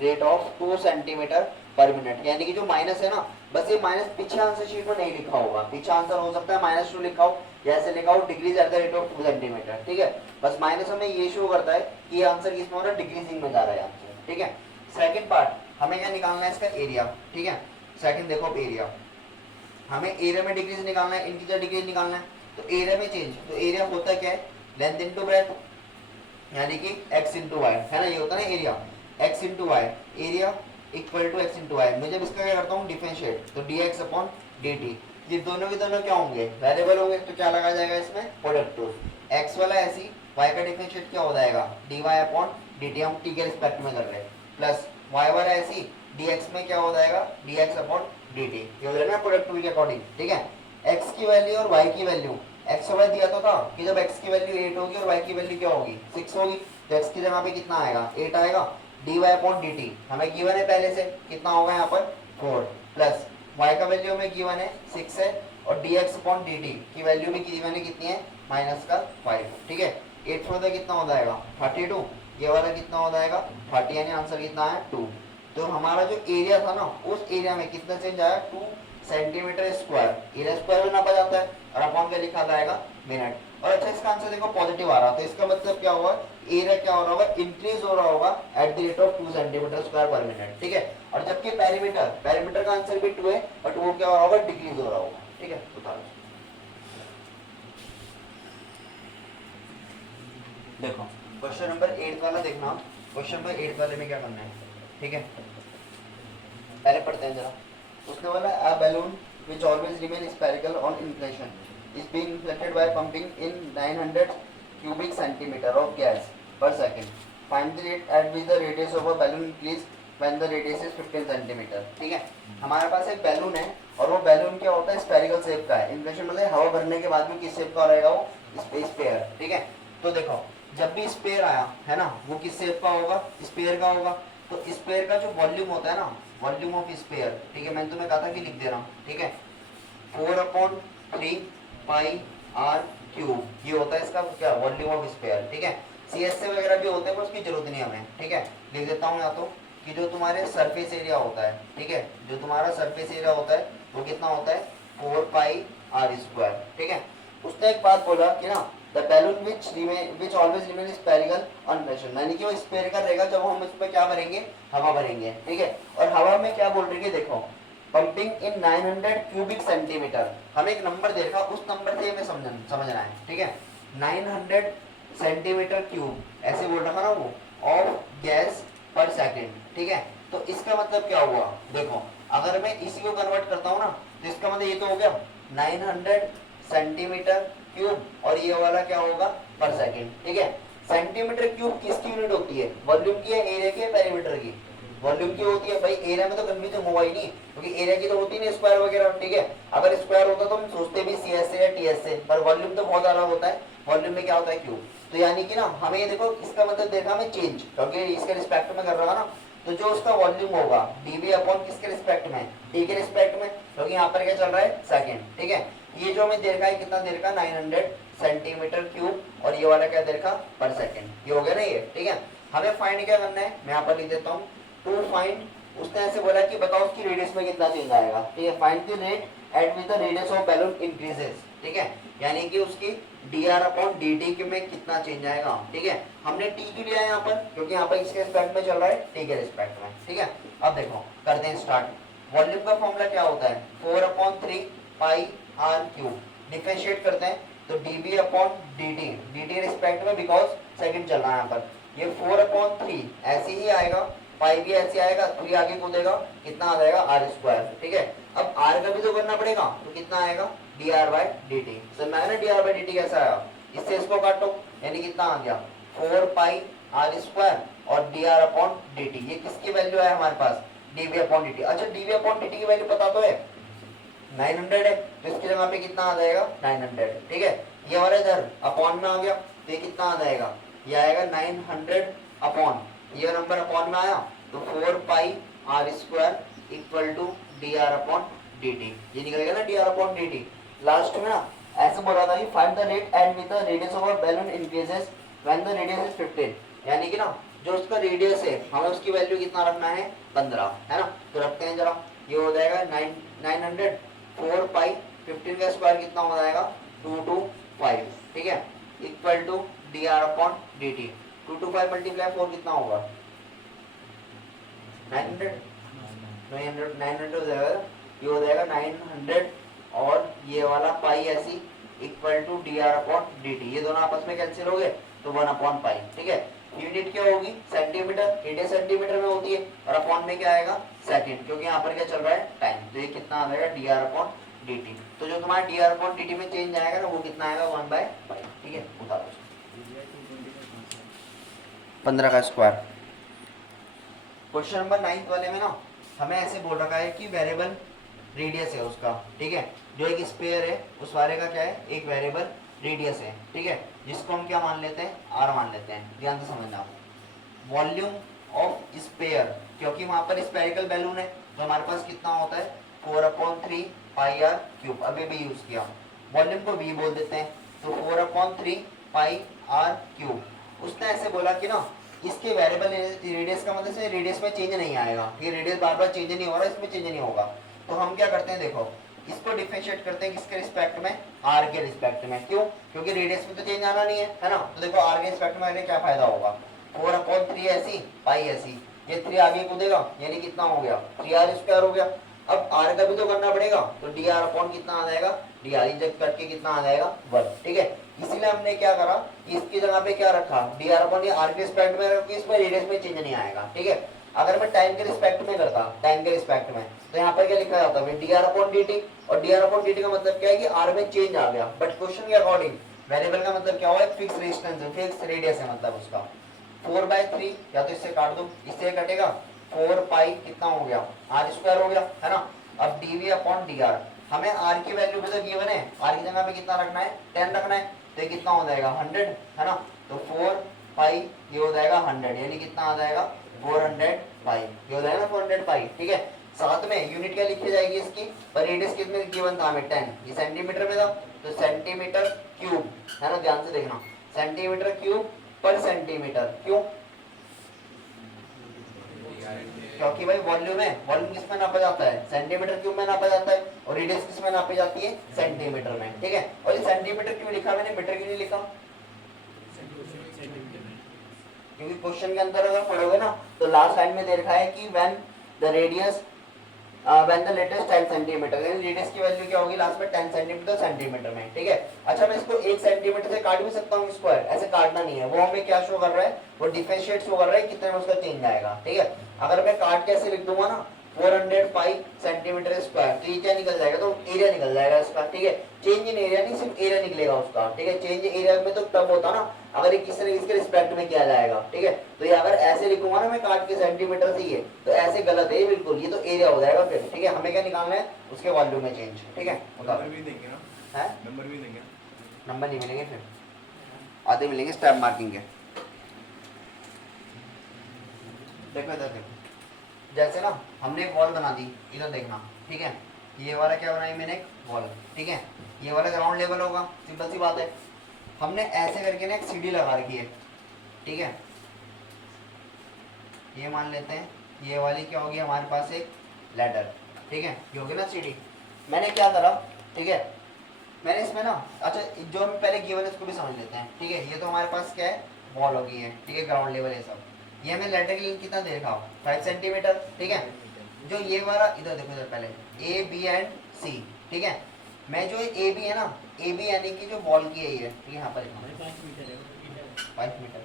rate of 2 centimetre पर मिनट। यानी कि जो माइनस है ना, बस ये माइनस पीछे आंसर शीट में नहीं लिखा होगा, पीछे आंसर हो सकता है -2 लिखा हो, जैसे लिखा हो decrease at the rate of 2 centimetre, ठीक है। बस माइनस हमें ये शो करता है कि ये आंसर किसमें हो रहा है, डिक्रीजिंग में जा रहा है आंसर, ठीक है। सेकंड पार्ट हमें क्या निकालना है, इसका एरिया, ठीक है। सेकंड देखो एरिया, हमें एरिया में डिक्रीज निकालना है, इनकी क्या डिक्रीज निकालना है, तो एरिया में चेंज, तो एरिया होता क्या है, लेंथ इनटू ब्रेड्थ, यानी कि x इंटू वाई, है ना, ये होता है ना area, x into y, area equal to x into y. मैं जब इसका क्या करता हूँ डिफरेंशिएट, तो dx अपॉन dt, ये दोनों के दोनों क्या होंगे, वेरिएबल होंगे, तो क्या लगा जाएगा इसमें, प्रोडक्ट रूल। x वाला ऐसी, y का डिफरेंशिएट क्या हो जाएगा, dy अपॉन dt, हम t के रिस्पेक्ट में कर रहे हैं, प्लस y वाला ऐसी, dx में क्या हो जाएगा, dx अपॉन dt, ये हो जाएगा प्रोडक्ट रूल के अकॉर्डिंग, ठीक है। x की वैल्यू और y की वैल्यू, x और y दिया तो था कि जब x की वैल्यू 8 होगी और y की वैल्यू क्या होगी, 6 होगी, तो x की जगह पे कितना आएगा, 8 आएगा, dy अपॉन dt हमें गिवन है पहले से, कितना होगा यहाँ पर 4, प्लस y का वैल्यू हमें गिवन है 6 है, और dx अपॉन dt की वैल्यू भी गिवन है कितनी है, -5, ठीक है। 8 फोर कितना हो जाएगा 32, ये वाला कितना हो जाएगा 30, यानी आंसर कितना है 2। तो हमारा जो एरिया था ना, उस एरिया में कितना चेंज आया, 2 सेंटीमीटर स्क्वायर, एरिया स्क्वायर में नापा जाता है, और अपॉन क्या लिखा जाएगा, मिनट। और अच्छा इसका आंसर देखो पॉजिटिव आ रहा, तो इसका मतलब क्या होगा, एरिया क्या हो रहा होगा, इंक्रीज हो रहा होगा at the rate of 2 centimetre square पर मिनट, ठीक है। और जबकि पेरीमीटर का आंसर भी 2 है, बट वो क्या हो रहा होगा, डिक्रीज हो रहा होगा, ठीक है। देखो क्वेश्चन नंबर 8 वाला देखना, क्वेश्चन नंबर 8 वाले में क्या करना है, ठीक है, पहले पढ़ते हैं जरा। उसने बोला अ balloon which always remain spherical on inflation is being inflated by pumping in 900 cubic centimeter of gas per second. Find the rate at which the radius of a balloon increase when the radius is 15 centimeter. ठीक है, हमारे पास एक balloon है, और वो balloon क्या होता है, स्फेरिकल शेप का है। इन्फ्लेशन मतलब हवा भरने के बाद में किस शेप का रहेगा, वो स्पेयर, ठीक है। तो देखो जब भी स्पेयर आया है ना, वो किस शेप का होगा, स्पेयर का होगा। तो स्पेयर का जो वॉल्यूम होता है ना, वॉल्यूम ऑफ स्पेयर, ठीक है, मैंने तुम्हें कहा था कि लिख दे रहा हूँ, ठीक है, 4/3 पाई आर क्यूब, ये होता है इसका क्या, वॉल्यूम ऑफ स्पेयर, ठीक है। CSA वगैरह भी होते हैं पर उसकी जरूरत नहीं हमें, ठीक है। लिख देता हूँ या तो कि जो तुम्हारे सरफेस एरिया होता है, ठीक है, जो तुम्हारा सरफेस एरिया होता है वो कितना होता है 4πr²। ठीक है, उसने एक बात बोला कि ना the balloon which always remain spherical on pressure, यानी कि वो स्फेरिकल रहेगा जब हम उस पर क्या भरेंगे, हवा भरेंगे। ठीक है, और हवा में क्या बोल रही है देखो, पंपिंग इन 900 क्यूबिक सेंटीमीटर, हमें एक नंबर दे रखा, उस नंबर से हमें समझना है। ठीक है, 900 सेंटीमीटर क्यूब ऐसे बोल रखा ना वो, ऑफ गैस पर सेकेंड। ठीक है, तो इसका मतलब क्या हुआ देखो, अगर मैं इसी को कन्वर्ट करता हूँ ना तो इसका मतलब ये तो हो गया 900 सेंटीमीटर क्यूब और ये वाला क्या होगा पर सेकेंड। ठीक है, सेंटीमीटर क्यूब किसकी यूनिट होती है, वॉल्यूम की है, एरिया की है, पेरीमीटर की, वॉल्यूम की होती है। भाई एरिया में तो कंफ्यूजन हुआ ही नहीं, क्योंकि एरिया की तो होती नहीं स्क्वायर वगैरह। ठीक है, अगर स्क्वायर होता तो हम सोचते भी CS से या TS से, पर वॉल्यूम तो बहुत अलग होता है, वॉल्यूम में क्या होता है क्यूब। तो यानी कि ना हमें ये देखो, इसका मतलब देखा हमें चेंज, क्योंकि इसके रिस्पेक्ट में कर रहा ना, तो जो उसका वॉल्यूम होगा dV अपॉन किसके रिस्पेक्ट में, T के रिस्पेक्ट में, क्योंकि यहाँ पर क्या चल रहा है सेकेंड। ठीक है, ये जो हमें दे रखा है कितना दे रखा, 900 सेंटीमीटर क्यूब, और ये वाला क्या दे रखा पर सेकेंड, ये हो गया ना ये। ठीक है, हमें फाइंड क्या करना है, मैं यहाँ पर लिख देता हूँ टू फाइंड, उसने ऐसे बोला कि बताओ उसकी रेडियस में कितना चेंज आएगा। ठीक है, find the rate at with the radius of balloon increases. ठीक है, यानी कि उसकी dr अपॉन dt में कितना चेंज आएगा। ठीक है, हमने t क्यों लिया है यहाँ पर, क्योंकि यहाँ पर इसके रिस्पेक्ट में चल रहा है, t के रिस्पेक्ट में। ठीक है, अब देखो करते हैं स्टार्ट। वॉल्यूम का फॉर्मूला क्या होता है 4/3 पाई r क्यूब, डिफरेंशिएट करते हैं तो dv अपॉन dt रिस्पेक्ट में, बिकॉज सेकंड चल रहा है यहाँ पर, ये 4/3 ऐसे ही आएगा, पाई भी ऐसे आएगा, 3 आगे कूदेगा, कितना आ जाएगा r²। ठीक है, अब r का भी तो करना पड़ेगा, तो कितना आएगा dr/dt। समझ में आया ना dr/dt कैसा आया, इससे इसको काटो, यानी कितना आ गया 4πr² और dr अपॉन dt, ये किसकी वैल्यू है हमारे पास dv अपॉन dt। अच्छा dv अपॉन dt की वैल्यू पता तो है 900 है, तो इसकी जगह पे कितना आ जाएगा 900। ठीक है, ये वाला इधर अपॉन में आ गया, तो ये कितना आ जाएगा, ये आएगा 900 अपॉन, ये नंबर अपॉन में आया तो 4πr² equal to dr upon dt, ये निकलेगा ना dr अपॉन dt। लास्ट में ना ऐसे बोला था कि find the rate and with the radius of a balloon increases when the radius is 15, यानी कि ना जो उसका रेडियस है हमें उसकी वैल्यू कितना रखना है 15, है ना। तो रखते हैं जरा, ये हो जाएगा 900 4π 15 का स्क्वायर कितना हो जाएगा 225। ठीक है, equal to dr upon dt, 225 multiply 4 कितना होगा 900 900 हो जाएगा, ये हो जाएगा 900 और ये वाला पाई ऐसी equal to dr upon dt, ये दोनों आपस में कैंसिल हो गए तो 1/पाई। ठीक है, यूनिट क्या होगी सेंटीमीटर, रेडियस सेंटीमीटर में होती है, और अपॉन में क्या आएगा सेकंड, क्योंकि यहाँ पर क्या चल रहा है टाइम, तो ये कितना आ जाएगा dr अपॉन dt। तो जो तुम्हारा dr अपॉन dt में चेंज आएगा ना वो कितना आएगा 1/पाई। ठीक है, उतारो 15 का स्क्वायर। क्वेश्चन नंबर 9 वाले में ना हमें ऐसे बोल रखा है कि वेरिएबल रेडियस है उसका। ठीक है, जो एक स्पेयर है उस वाले का क्या है एक वेरिएबल रेडियस है। ठीक है, जिसको हम क्या मान लेते हैं r मान लेते हैं, ध्यान से समझना। वॉल्यूम ऑफ स्पेयर, क्योंकि वहां पर स्पेरिकल बैलून है तो हमारे पास कितना होता है 4/3 पाई r क्यूब, अभी भी यूज किया, वॉल्यूम को v बोल देते हैं, तो 4/3 पाई r क्यूब। उसने ऐसे बोला कि ना इसके वेरिएबल रेडियस का मतलब से रेडियस में चेंज नहीं आएगा, ये रेडियस बार बार चेंज नहीं हो रहा, इसमें चेंज नहीं होगा। तो हम क्या करते हैं देखो, इसको डिफरेंशिएट करते हैं किसके रिस्पेक्ट में r के रिस्पेक्ट में, क्यों, क्योंकि रेडियस में तो चेंज आना नहीं है ना। तो देखो r के रिस्पेक्ट में क्या फायदा होगा 4/3 ऐसी पाई ऐसी, ये 3 आगे कूदेगा यानी कितना हो गया 3r² हो गया। अब r का भी तो करना पड़ेगा, तो dr अपॉन कितना आ जाएगा dr इंजेक्ट करके कितना आ जाएगा 1। ठीक है, इसीलिए हमने क्या करा कि इसकी जगह पे क्या रखा dr अपॉन, ये r के रिस्पेक्ट में रखा, इसमें रेडियस में चेंज नहीं आएगा। ठीक है, अगर मैं टाइम के रिस्पेक्ट में करता, टाइम के रिस्पेक्ट में, तो यहाँ पर क्या लिखा जाता है dr अपॉन dt, और dr अपॉन dt का मतलब क्या है कि r में चेंज आ गया, बट क्वेश्चन के अकॉर्डिंग वेरिएबल का मतलब क्या हुआ है फिक्स रेजिस्टेंस है, फिक्स रेडियस है, मतलब उसका 4/3, या तो इससे काट दो, इससे कटेगा 4π कितना हो गया r² हो गया, है ना। अब dv अपॉन dr, हमें r की वैल्यू भी तो गिवन है, r की जगह पे कितना रखना है 10 रखना है, तो ये कितना हो जाएगा 100, है ना। तो 4π ये हो जाएगा 100, यानी कितना आ जाएगा 400π, ये हो जाएगा 400π। ठीक है, साथ में यूनिट क्या लिखी जाएगी इसकी, पर रेडियस कितने गिवन था हमें 10, ये सेंटीमीटर में था, तो सेंटीमीटर क्यूब, है ना, ध्यान से देखना, सेंटीमीटर क्यूब पर सेंटीमीटर, क्यों क्योंकि भाई वॉल्यूम है, वॉल्यूम किस में नापा जाता है, सेंटीमीटर क्यूब में नापा जाता है, और रेडियस किस में नापी जाती है, सेंटीमीटर में, ठीक है। और ये सेंटीमीटर क्यों लिखा मैंने, मीटर क्यों नहीं लिखा, क्योंकि क्वेश्चन के अंदर अगर पढ़ोगे ना तो लास्ट लाइन में दे रखा है कि when the radius when the latest 10 centimetre, radius की वैल्यू क्या होगी लास्ट में 10 सेंटीमीटर सेंटीमीटर में, ठीक है। अच्छा मैं इसको 1 सेंटीमीटर से काट भी सकता हूँ स्क्वायर, ऐसे काटना नहीं है, वो हमें क्या शो कर रहा है, वो डिफरेंशिएट शो कर रहा है कितने में उसका चेंज आएगा, ठीक है। अगर मैं काट के ऐसे लिख दूंगा ना 405 सेंटीमीटर स्क्वायर, तो ये क्या निकल जाएगा, तो एरिया निकल जाएगा इसका, ठीक है। चेंज इन एरिया नहीं, सिर्फ एरिया निकलेगा उसका, ठीक है। चेंज एरिया में तो तब होता ना अगर ये किसी न किसी के रिस्पेक्ट में किया जाएगा, ठीक है। तो ये अगर ऐसे लिखूंगा ना मैं काट के सेंटीमीटर से, ये तो ऐसे गलत है बिल्कुल, ये तो एरिया हो जाएगा फिर, ठीक है। हमें क्या निकालना है, उसके वॉल्यूम में चेंज, ठीक है। नंबर भी देंगे ना, है नंबर भी देंगे, नंबर नहीं मिलेंगे फिर, आधे मिलेंगे स्टेप मार्किंग के। देखो इधर देखो, जैसे ना हमने एक वॉल बना दी, इधर देखना, ठीक है। ये वाला क्या बनाई मैंने, एक वॉल, ठीक है। ये वाला ग्राउंड लेवल होगा, सिंपल सी बात है। हमने ऐसे करके ना एक सीढ़ी लगा रखी है, ठीक है। ये मान लेते हैं ये वाली क्या होगी हमारे पास, एक लैडर, ठीक है। ये होगी ना सीढ़ी। मैंने क्या करा, ठीक है, मैंने इसमें ना, अच्छा जो हम पहले गिवन है उसको भी समझ लेते हैं, ठीक है। ये तो हमारे पास क्या है, वॉल होगी है, ठीक है, ग्राउंड लेवल है सब। ये हमें लेटर की लेंथ कितना दे रखा हो, 5 सेंटीमीटर, ठीक है। जो ये वाला इधर देखो, इधर पहले ए बी एंड सी, ठीक है। मैं जो ए बी है ना, ए बी यानी कि जो वॉल की है ये, ठीक है, यहाँ पर 5 मीटर।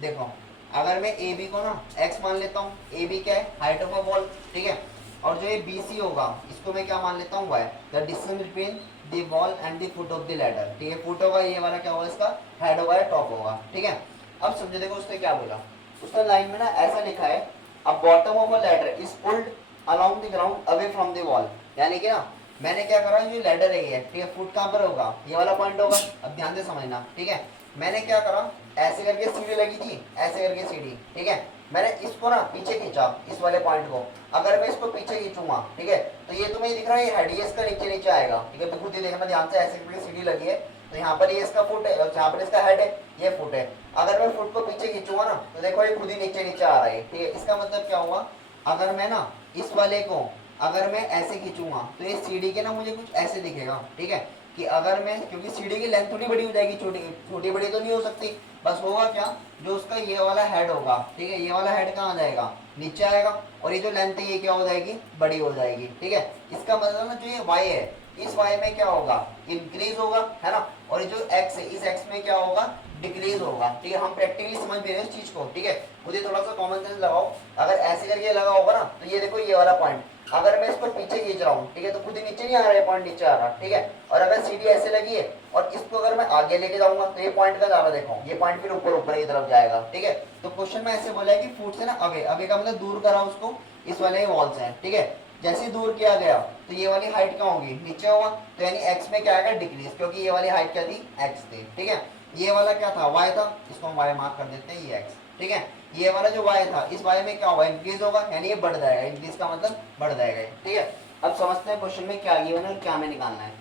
देखो अगर मैं ए बी को ना एक्स मान लेता हूँ, ए बी क्या है, हाइट ऑफ अ वॉल, ठीक है। और जो ये बी सी होगा इसको मैं क्या मान लेता हूँ, y, the distance between the wall and the foot of the ladder, ठीक है। फुट होगा ये वाला क्या होगा, इसका हेड होगा या टॉप होगा, ठीक है। अब समझो, देखो उसने क्या बोला, उसने लाइन में ना ऐसा लिखा है, a bottom of a ladder is pulled along the ground away from the wall, यानी कि ना मैंने क्या करा, ये लैडर है ये, ठीक है। फुट कहाँ पर होगा, ये वाला पॉइंट होगा, अब ध्यान से समझना, ठीक है। मैंने क्या करा, ऐसे करके सीढ़ी लगी थी, ऐसे करके सीढ़ी, ठीक है। मैंने इसको ना पीछे खींचा, इस वाले पॉइंट को। अगर मैं इसको पीछे खींचूंगा, ठीक है, तो ये तुम्हें दिख रहा है, ये हेड ये इसका नीचे नीचे आएगा, ठीक है। तो खुद ही देखना ध्यान से, ऐसे करके सीढ़ी लगी है, तो यहाँ पर ये इसका फुट है और यहाँ पर इसका हेड है, ये फुट है। अगर मैं फुट को पीछे खींचूंगा ना तो देखो ये खुद ही नीचे नीचे आ रहा है, ठीक है। इसका मतलब क्या हुआ, अगर मैं ना इस वाले को अगर मैं ऐसे खींचूंगा तो ये सीढ़ी के ना मुझे कुछ ऐसे दिखेगा, ठीक है। कि अगर मैं, क्योंकि सीढ़ी की लेंथ थोड़ी बड़ी हो जाएगी, छोटी छोटी बड़ी तो नहीं हो सकती, बस होगा क्या, जो उसका ये वाला हेड होगा, ठीक है, ये वाला हेड कहाँ जाएगा, नीचे आएगा, और ये जो लेंथ है ये क्या हो जाएगी, बड़ी हो जाएगी, ठीक है। इसका मतलब ना जो ये वाई है, इस वाई में क्या होगा, इंक्रीज होगा, है ना। और ये जो एक्स है, इस एक्स में क्या होगा, डिक्रीज होगा, ठीक है। हम प्रैक्टिकली समझ भी रहे हैं इस चीज को, ठीक है। मुझे थोड़ा सा कॉमन सेंस लगाओ, अगर ऐसे करके लगा होगा ना तो ये देखो ये वाला पॉइंट, अगर मैं इसको पीछे खींच रहा हूँ, ठीक है, तो खुद ही नीचे नहीं आ रहा है, पॉइंट नीचे आ रहा, ठीक है। और अगर सीढ़ी ऐसे लगी है और इसको अगर मैं आगे लेके जाऊंगा तो ये पॉइंट का जा रहा, देखो ये पॉइंट फिर ऊपर ऊपर की तरफ जाएगा, ठीक है। तो क्वेश्चन में ऐसे बोला है कि फुट से ना अवे, अवे का मतलब दूर करा उसको इस वाले वॉल से, ठीक है। जैसे ही दूर किया गया तो ये वाली हाइट क्या होगी, नीचे होगा, तो यानी एक्स में क्या आएगा, डिक्रीज, क्योंकि ये वाली हाइट क्या थी, एक्स थी, ठीक है। ये वाला क्या था, वाई था, इसको हम वाई मार्क कर देते हैं, ये एक्स, ठीक है। ये वाला जो y था, इस y में क्या होगा, इंक्रीज होगा, यानी ये बढ़ जाएगा, इंक्रीज का मतलब बढ़ जाएगा, ठीक है। अब समझते हैं क्वेश्चन में क्या गिवन है और क्या हमें निकालना है।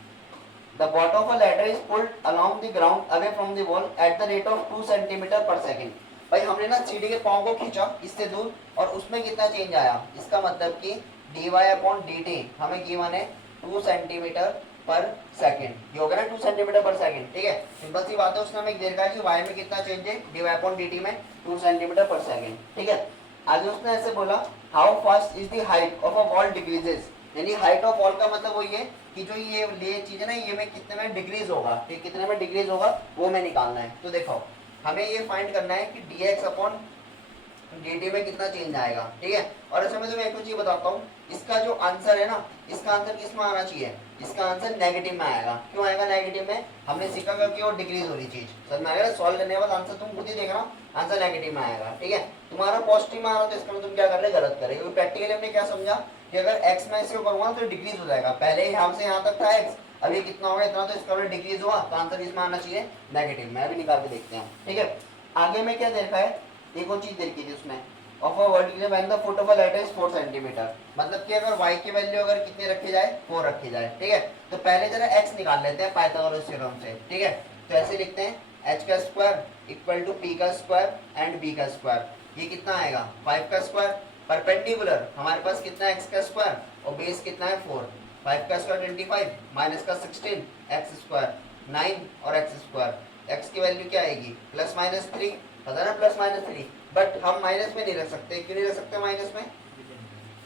The bottom of a ladder is pulled along the ground away from the wall at the rate of 2 centimetre per second. भाई हमने ना सीढ़ी के पांव को खींचा इससे दूर और उसमें कितना चेंज आया, इसका मतलब कि dy/dt हमें गिवन है 2 सेंटीमीटर पर सेकंड, ये होगा ना 2 सेंटीमीटर पर सेकंड, ठीक है। सिंपल सी बात है, उसने हमें दे रखा है कि y में कितना चेंज है, dy/dt में 2 सेंटीमीटर पर सेकंड, ठीक है। आगे उसने ऐसे बोला, how fast is the height of a wall decreases, यानी हाइट ऑफ वॉल का मतलब वही है कि जो ये चीज है ना, ये में कितने में डिक्रीज होगा, ठीक, कितने में डिक्रीज होगा वो में निकालना है। तो देखो हमें ये फाइंड करना है कि dx/dt में कितना चेंज आएगा, ठीक है। और ऐसे में तो मैं एक चीज बताता हूँ, इसका जो आंसर है ना, इसका आंसर किस में आना चाहिए, इसका आंसर नेगेटिव में आएगा। क्यों आएगा नेगेटिव में, हमने सीखा कि वो डिक्रीज हो रही चीज, समझ में आएगा। सॉल्व करने के बाद आंसर तुम खुद ही देखना, आंसर नेगेटिव में आएगा, ठीक है। तुम्हारा पॉजिटिव में आ रहा तो इसका तुम क्या कर रहे, गलत कर रहे, क्योंकि प्रैक्टिकली हमने क्या समझा कि अगर x में इसको करूंगा तो डिक्रीज हो जाएगा, पहले यहाँ से यहाँ तक था x, अब ये कितना होगा, इतना, तो इसका डिक्रीज हुआ, तो आंसर इसमें आना चाहिए नेगेटिव में। अभी निकाल के देखते हैं, ठीक है। आगे में क्या देखा है, एक और चीज देखी थी उसमें, of a vertical when the foot of a ladder is 4 centimetre, मतलब कि अगर y की वैल्यू अगर कितनी रखी जाए, 4 रखी जाए, ठीक है। तो पहले जरा x निकाल लेते हैं पाइथागोरस थ्योरम से, ठीक है। तो ऐसे लिखते हैं h का स्क्वायर इक्वल टू p का स्क्वायर एंड b का स्क्वायर, ये कितना आएगा 5 का स्क्वायर परपेंडिकुलर हमारे पास कितना एक्स का स्क्वायर और बेस कितना है 4, 5 का स्क्वायर 25 माइनस का 16 एक्स स्क्वायर 9 और एक्स स्क्वायर। एक्स की वैल्यू क्या आएगी प्लस माइनस 3, पता ना प्लस माइनस 3, बट हम माइनस में नहीं रख सकते। क्यों नहीं रख सकते माइनस में?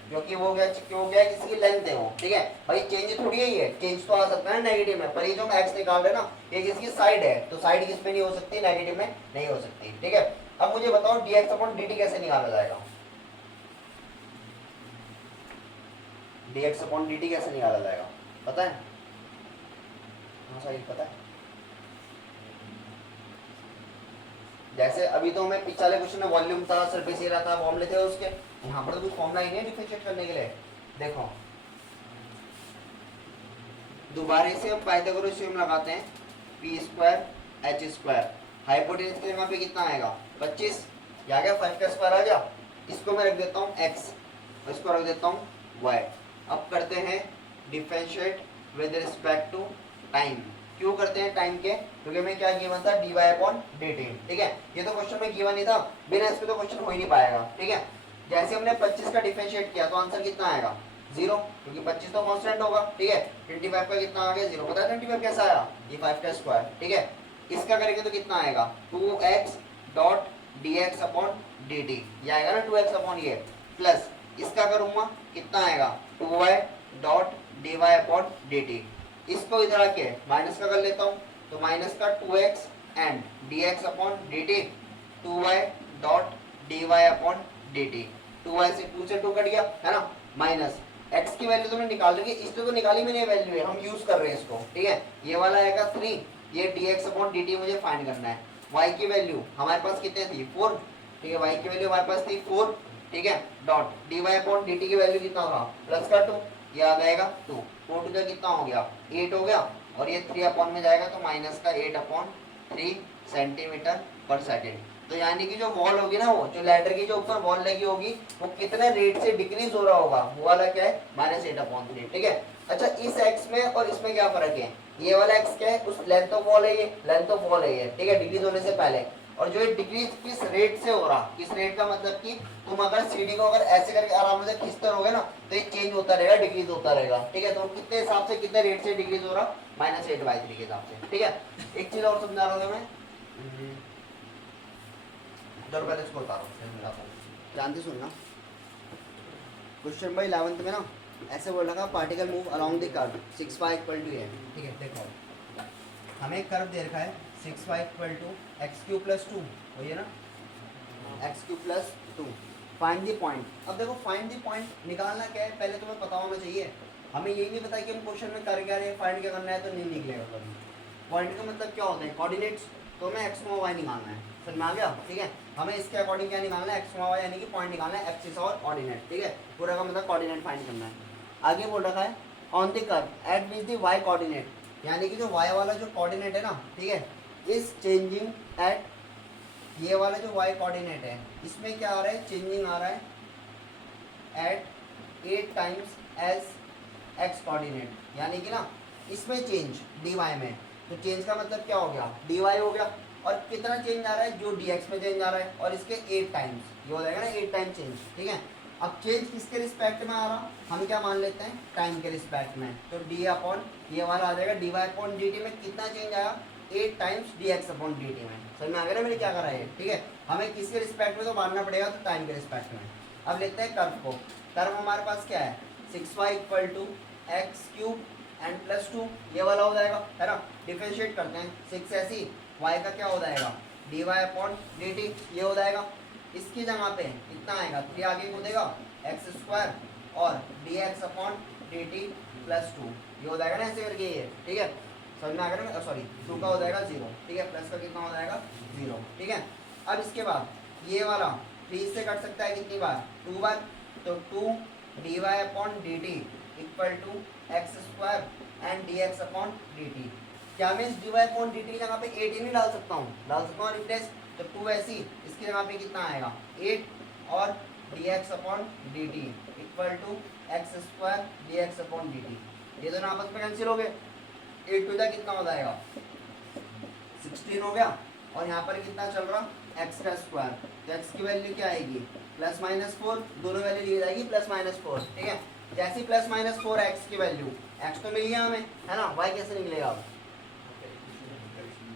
क्योंकि वो गया किसी की लेंथ है वो, ठीक है भाई। चेंज थोड़ी है ये, चेंज तो आ सकता है नेगेटिव में, पर ये जो हम एक्स निकाल रहे हैं ना ये किसकी साइड है, तो साइड किस में नहीं हो सकती, नेगेटिव में नहीं हो सकती, ठीक है। अब मुझे बताओ dx अपॉन dt कैसे निकाला जाएगा, dx अपॉन dt कैसे निकाला जाएगा पता है? हाँ सही पता है। जैसे अभी तो हमें पिछले क्वेश्चन में वॉल्यूम था, सरफेस एरिया था, फॉर्मूले थे उसके, यहाँ पर तो कुछ फॉर्मूला ही नहीं है डिफरेंशिएट करने के लिए। देखो दोबारा से हम पाइथागोरस थ्योरम लगाते हैं, P square H square, hypotenuse की जगह पे कितना आएगा 25, ये आ गया 5 का स्क्वायर आ गया। इसको मैं रख देता हूँ x और इसको रख देता हूँ y। अब करते हैं differentiate with respect to time. क्यों करते हैं टाइम के? क्योंकि हमें क्या गिवन था dy अपॉन dt, ठीक है। ये तो क्वेश्चन में गिवन नहीं था, बिना इसके तो क्वेश्चन हो ही नहीं पाएगा, ठीक है। जैसे हमने 25 का डिफरेंशिएट किया तो आंसर कितना आएगा 0, क्योंकि 25 तो कांस्टेंट होगा, ठीक है। 25 का कितना आ गया 0, पता है 25 कैसा आया, ये 5 का स्क्वायर, ठीक है। इसका करेंगे तो कितना आएगा 2x dot dx upon dt, ये आएगा ना 2x अपॉन ये, प्लस इसका करूंगा कितना आएगा 2y dot dy upon dt। इसको इधर आके माइनस का कर लेता हूँ, तो माइनस का 2x and dx upon dt, 2y dot dy upon dt, 2y से 2 से 2 कट गया है ना, माइनस x की वैल्यू तुमने निकाल रही है, इससे तो निकाली मैंने वैल्यू है, हम यूज कर रहे हैं इसको, ठीक है। ये वाला आएगा 3, ये dx अपॉन dt मुझे फाइंड करना है। y की वैल्यू हमारे पास कितने थी 4, ठीक है, y की वैल्यू हमारे पास थी 4, ठीक है, डॉट dy अपॉन dt की वैल्यू कितना होगा प्लस का 2, ये आ जाएगा 2, 4 टू कितना हो गया 8 हो गया, और ये 3 अपॉन में जाएगा तो माइनस का 8 अपॉन 3 सेंटीमीटर पर सेकेंड। तो यानी कि जो वॉल होगी ना, वो जो लैडर की जो ऊपर वॉल लगी होगी वो कितने रेट से डिक्रीज हो रहा होगा, वो वाला क्या है -8/3, ठीक है। अच्छा इस x में और इसमें क्या फर्क है, ये वाला x क्या है, उस लेंथ ऑफ वॉल है, ये लेंथ ऑफ वॉल है ये, ठीक है, डिक्रीज होने से पहले। और जो ये डिक्रीज किस रेट से हो रहा, किस रेट का मतलब कि तुम अगर सीढ़ी को अगर ऐसे करके आराम से खींचते रहोगे ना तो ये चेंज होता रहेगा, डिक्रीज होता रहेगा, ठीक है। तो कितने हिसाब से कितने रेट से डिक्रीज हो रहा -8/3 के हिसाब से, ठीक है। एक चीज और समझा रहा था मैं, इधर पहले इसको बता रहा हूँ फिर मिलाता हूँ, जानते सुनना। क्वेश्चन बाई 11th में ना ऐसे बोल रखा particle move along the curve 6y equal to a, ठीक है। देखो हमें एक कर्व दे रखा है 6y equal to x³ plus 2, वही है ना, x³ plus 2, find the point. अब देखो फाइंड द पॉइंट निकालना क्या है पहले तुम्हें पता होना चाहिए। हमें यही नहीं पता कि हम क्वेश्चन में कर क्या रहे हैं, फाइंड क्या करना है, तो नहीं निकलेगा कभी। पॉइंट का मतलब क्या होता है कोऑर्डिनेट्स, तो हमें x y निकालना है, समझ में आ गया, ठीक है। हमें इसके अकॉर्डिंग क्या निकालना है x y यानी कि पॉइंट निकालना है, एक्सिस और कोऑर्डिनेट, ठीक है। पूरा का मतलब कोऑर्डिनेट फाइंड करना है। आगे बोल रखा है on the curve at which the y coordinate, यानी कि जो y वाला जो कोऑर्डिनेट है ना, ठीक है, इज चेंजिंग एट, ये वाला जो y कोऑर्डिनेट है इसमें क्या आ रहा है, चेंजिंग आ रहा है at 8 times as x coordinate, यानी कि ना इसमें चेंज dy में, तो चेंज का मतलब क्या हो गया dy हो गया, और कितना चेंज आ रहा है जो dx में चेंज आ रहा है, और इसके 8 टाइम्स, ये हो जाएगा ना 8 टाइम चेंज, ठीक है। अब चेंज किसके रिस्पेक्ट में आ रहा, हम क्या मान लेते हैं टाइम के रिस्पेक्ट में, तो d अपॉन ये वाला आ जाएगा dy अपॉन dt में कितना चेंज आया 8 टाइम्स dx अपॉन dt में, समझ में आ गया ना मैंने क्या करा है, ठीक है। हमें किसके रिस्पेक्ट में तो मानना पड़ेगा, तो टाइम के रिस्पेक्ट में। अब लेते हैं कर्व को, कर्व हमारे पास क्या है 6y equal to x³ and plus 2, ये वाला हो जाएगा, है ना। डिफरेंशिएट करते हैं 6 ऐसी, y का क्या हो जाएगा dy अपॉन dt, ये हो जाएगा। इसकी जगह पे कितना आएगा 3 आगे कूदेगा x² और dx अपॉन dt प्लस 2, ये हो जाएगा ना ऐसे करके ये, ठीक है, समझ में आ गया ना, सॉरी 2 का हो जाएगा 0, ठीक है, प्लस का कितना हो जाएगा 0, ठीक है। अब इसके बाद ये वाला 3 से कट सकता है कितनी बार 2 बार, तो 2 dy upon dt equal to x² and dx upon dt। क्या मैं इस dy अपॉन dt की जगह पे 8 ही नहीं डाल सकता हूँ, डाल सकता हूँ रिप्लेस, तो 2 ऐसी, इसकी जगह पे कितना आएगा 8 और dx upon dt equal to x² dx upon dt, ये दोनों आपस में कैंसिल हो गए, 8 टू जा कितना हो जाएगा 16 हो गया, और यहाँ पर कितना चल रहा एक्स का स्क्वायर, तो एक्स की वैल्यू क्या आएगी प्लस माइनस 4, दोनों वैल्यू ली जाएगी प्लस माइनस 4, ठीक है। जैसे प्लस माइनस 4 एक्स की वैल्यू, एक्स तो मिल गया हमें है ना, वाई कैसे निकलेगा अब,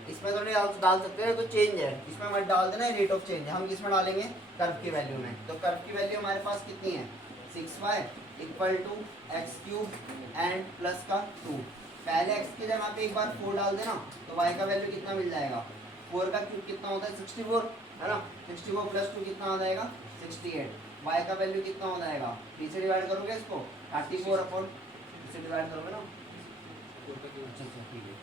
इसमें तो नहीं डाल सकते हैं, तो चेंज है इसमें मत डाल देना, रेट ऑफ चेंज है, हम किसमें डालेंगे कर्व की वैल्यू में। तो कर्व की वैल्यू हमारे पास कितनी है 6y equal to x cube and plus का 2, पहले x की जगह पे एक बार 4 डाल देना, तो y का वैल्यू कितना मिल जाएगा, 4 का क्यूब कितना होता है 64 है ना, 64 प्लस 2 कितना हो जाएगा 68, y का वैल्यू कितना हो जाएगा, 3 से डिवाइड करोगे इसको 34 अपॉन, इससे डिवाइड करोगे ना, अच्छा ठीक है,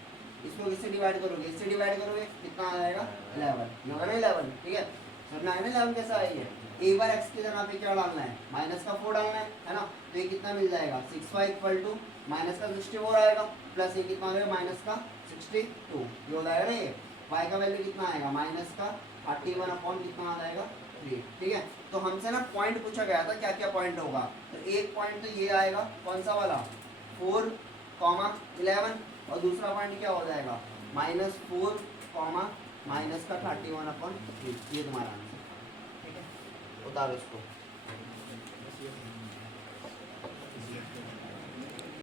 इसको किससे डिवाइड करोगे, इससे डिवाइड करोगे कितना आ जाएगा 11, ये होगा ना 11, ठीक है। समझ में आया ना 11 कैसा आई है। एक बार x की जगह पे क्या डालना है माइनस का 4 डालना है ना, तो ये कितना मिल जाएगा 6y इक्वल टू माइनस का 64 आएगा, प्लस ये कितना आएगा माइनस का 62, ये हो जाएगा ना, ये y का वैल्यू कितना आएगा माइनस का 31 अपॉन कितना आ जाएगा 3, ठीक है। तो हमसे ना पॉइंट पूछा गया था क्या क्या पॉइंट होगा, तो एक पॉइंट तो ये आएगा कौन सा वाला 4, 11, और दूसरा पॉइंट क्या हो जाएगा -4, माइनस का 31 अपॉन 3, ये तुम्हारा आंसर, ठीक है। उतारो इसको।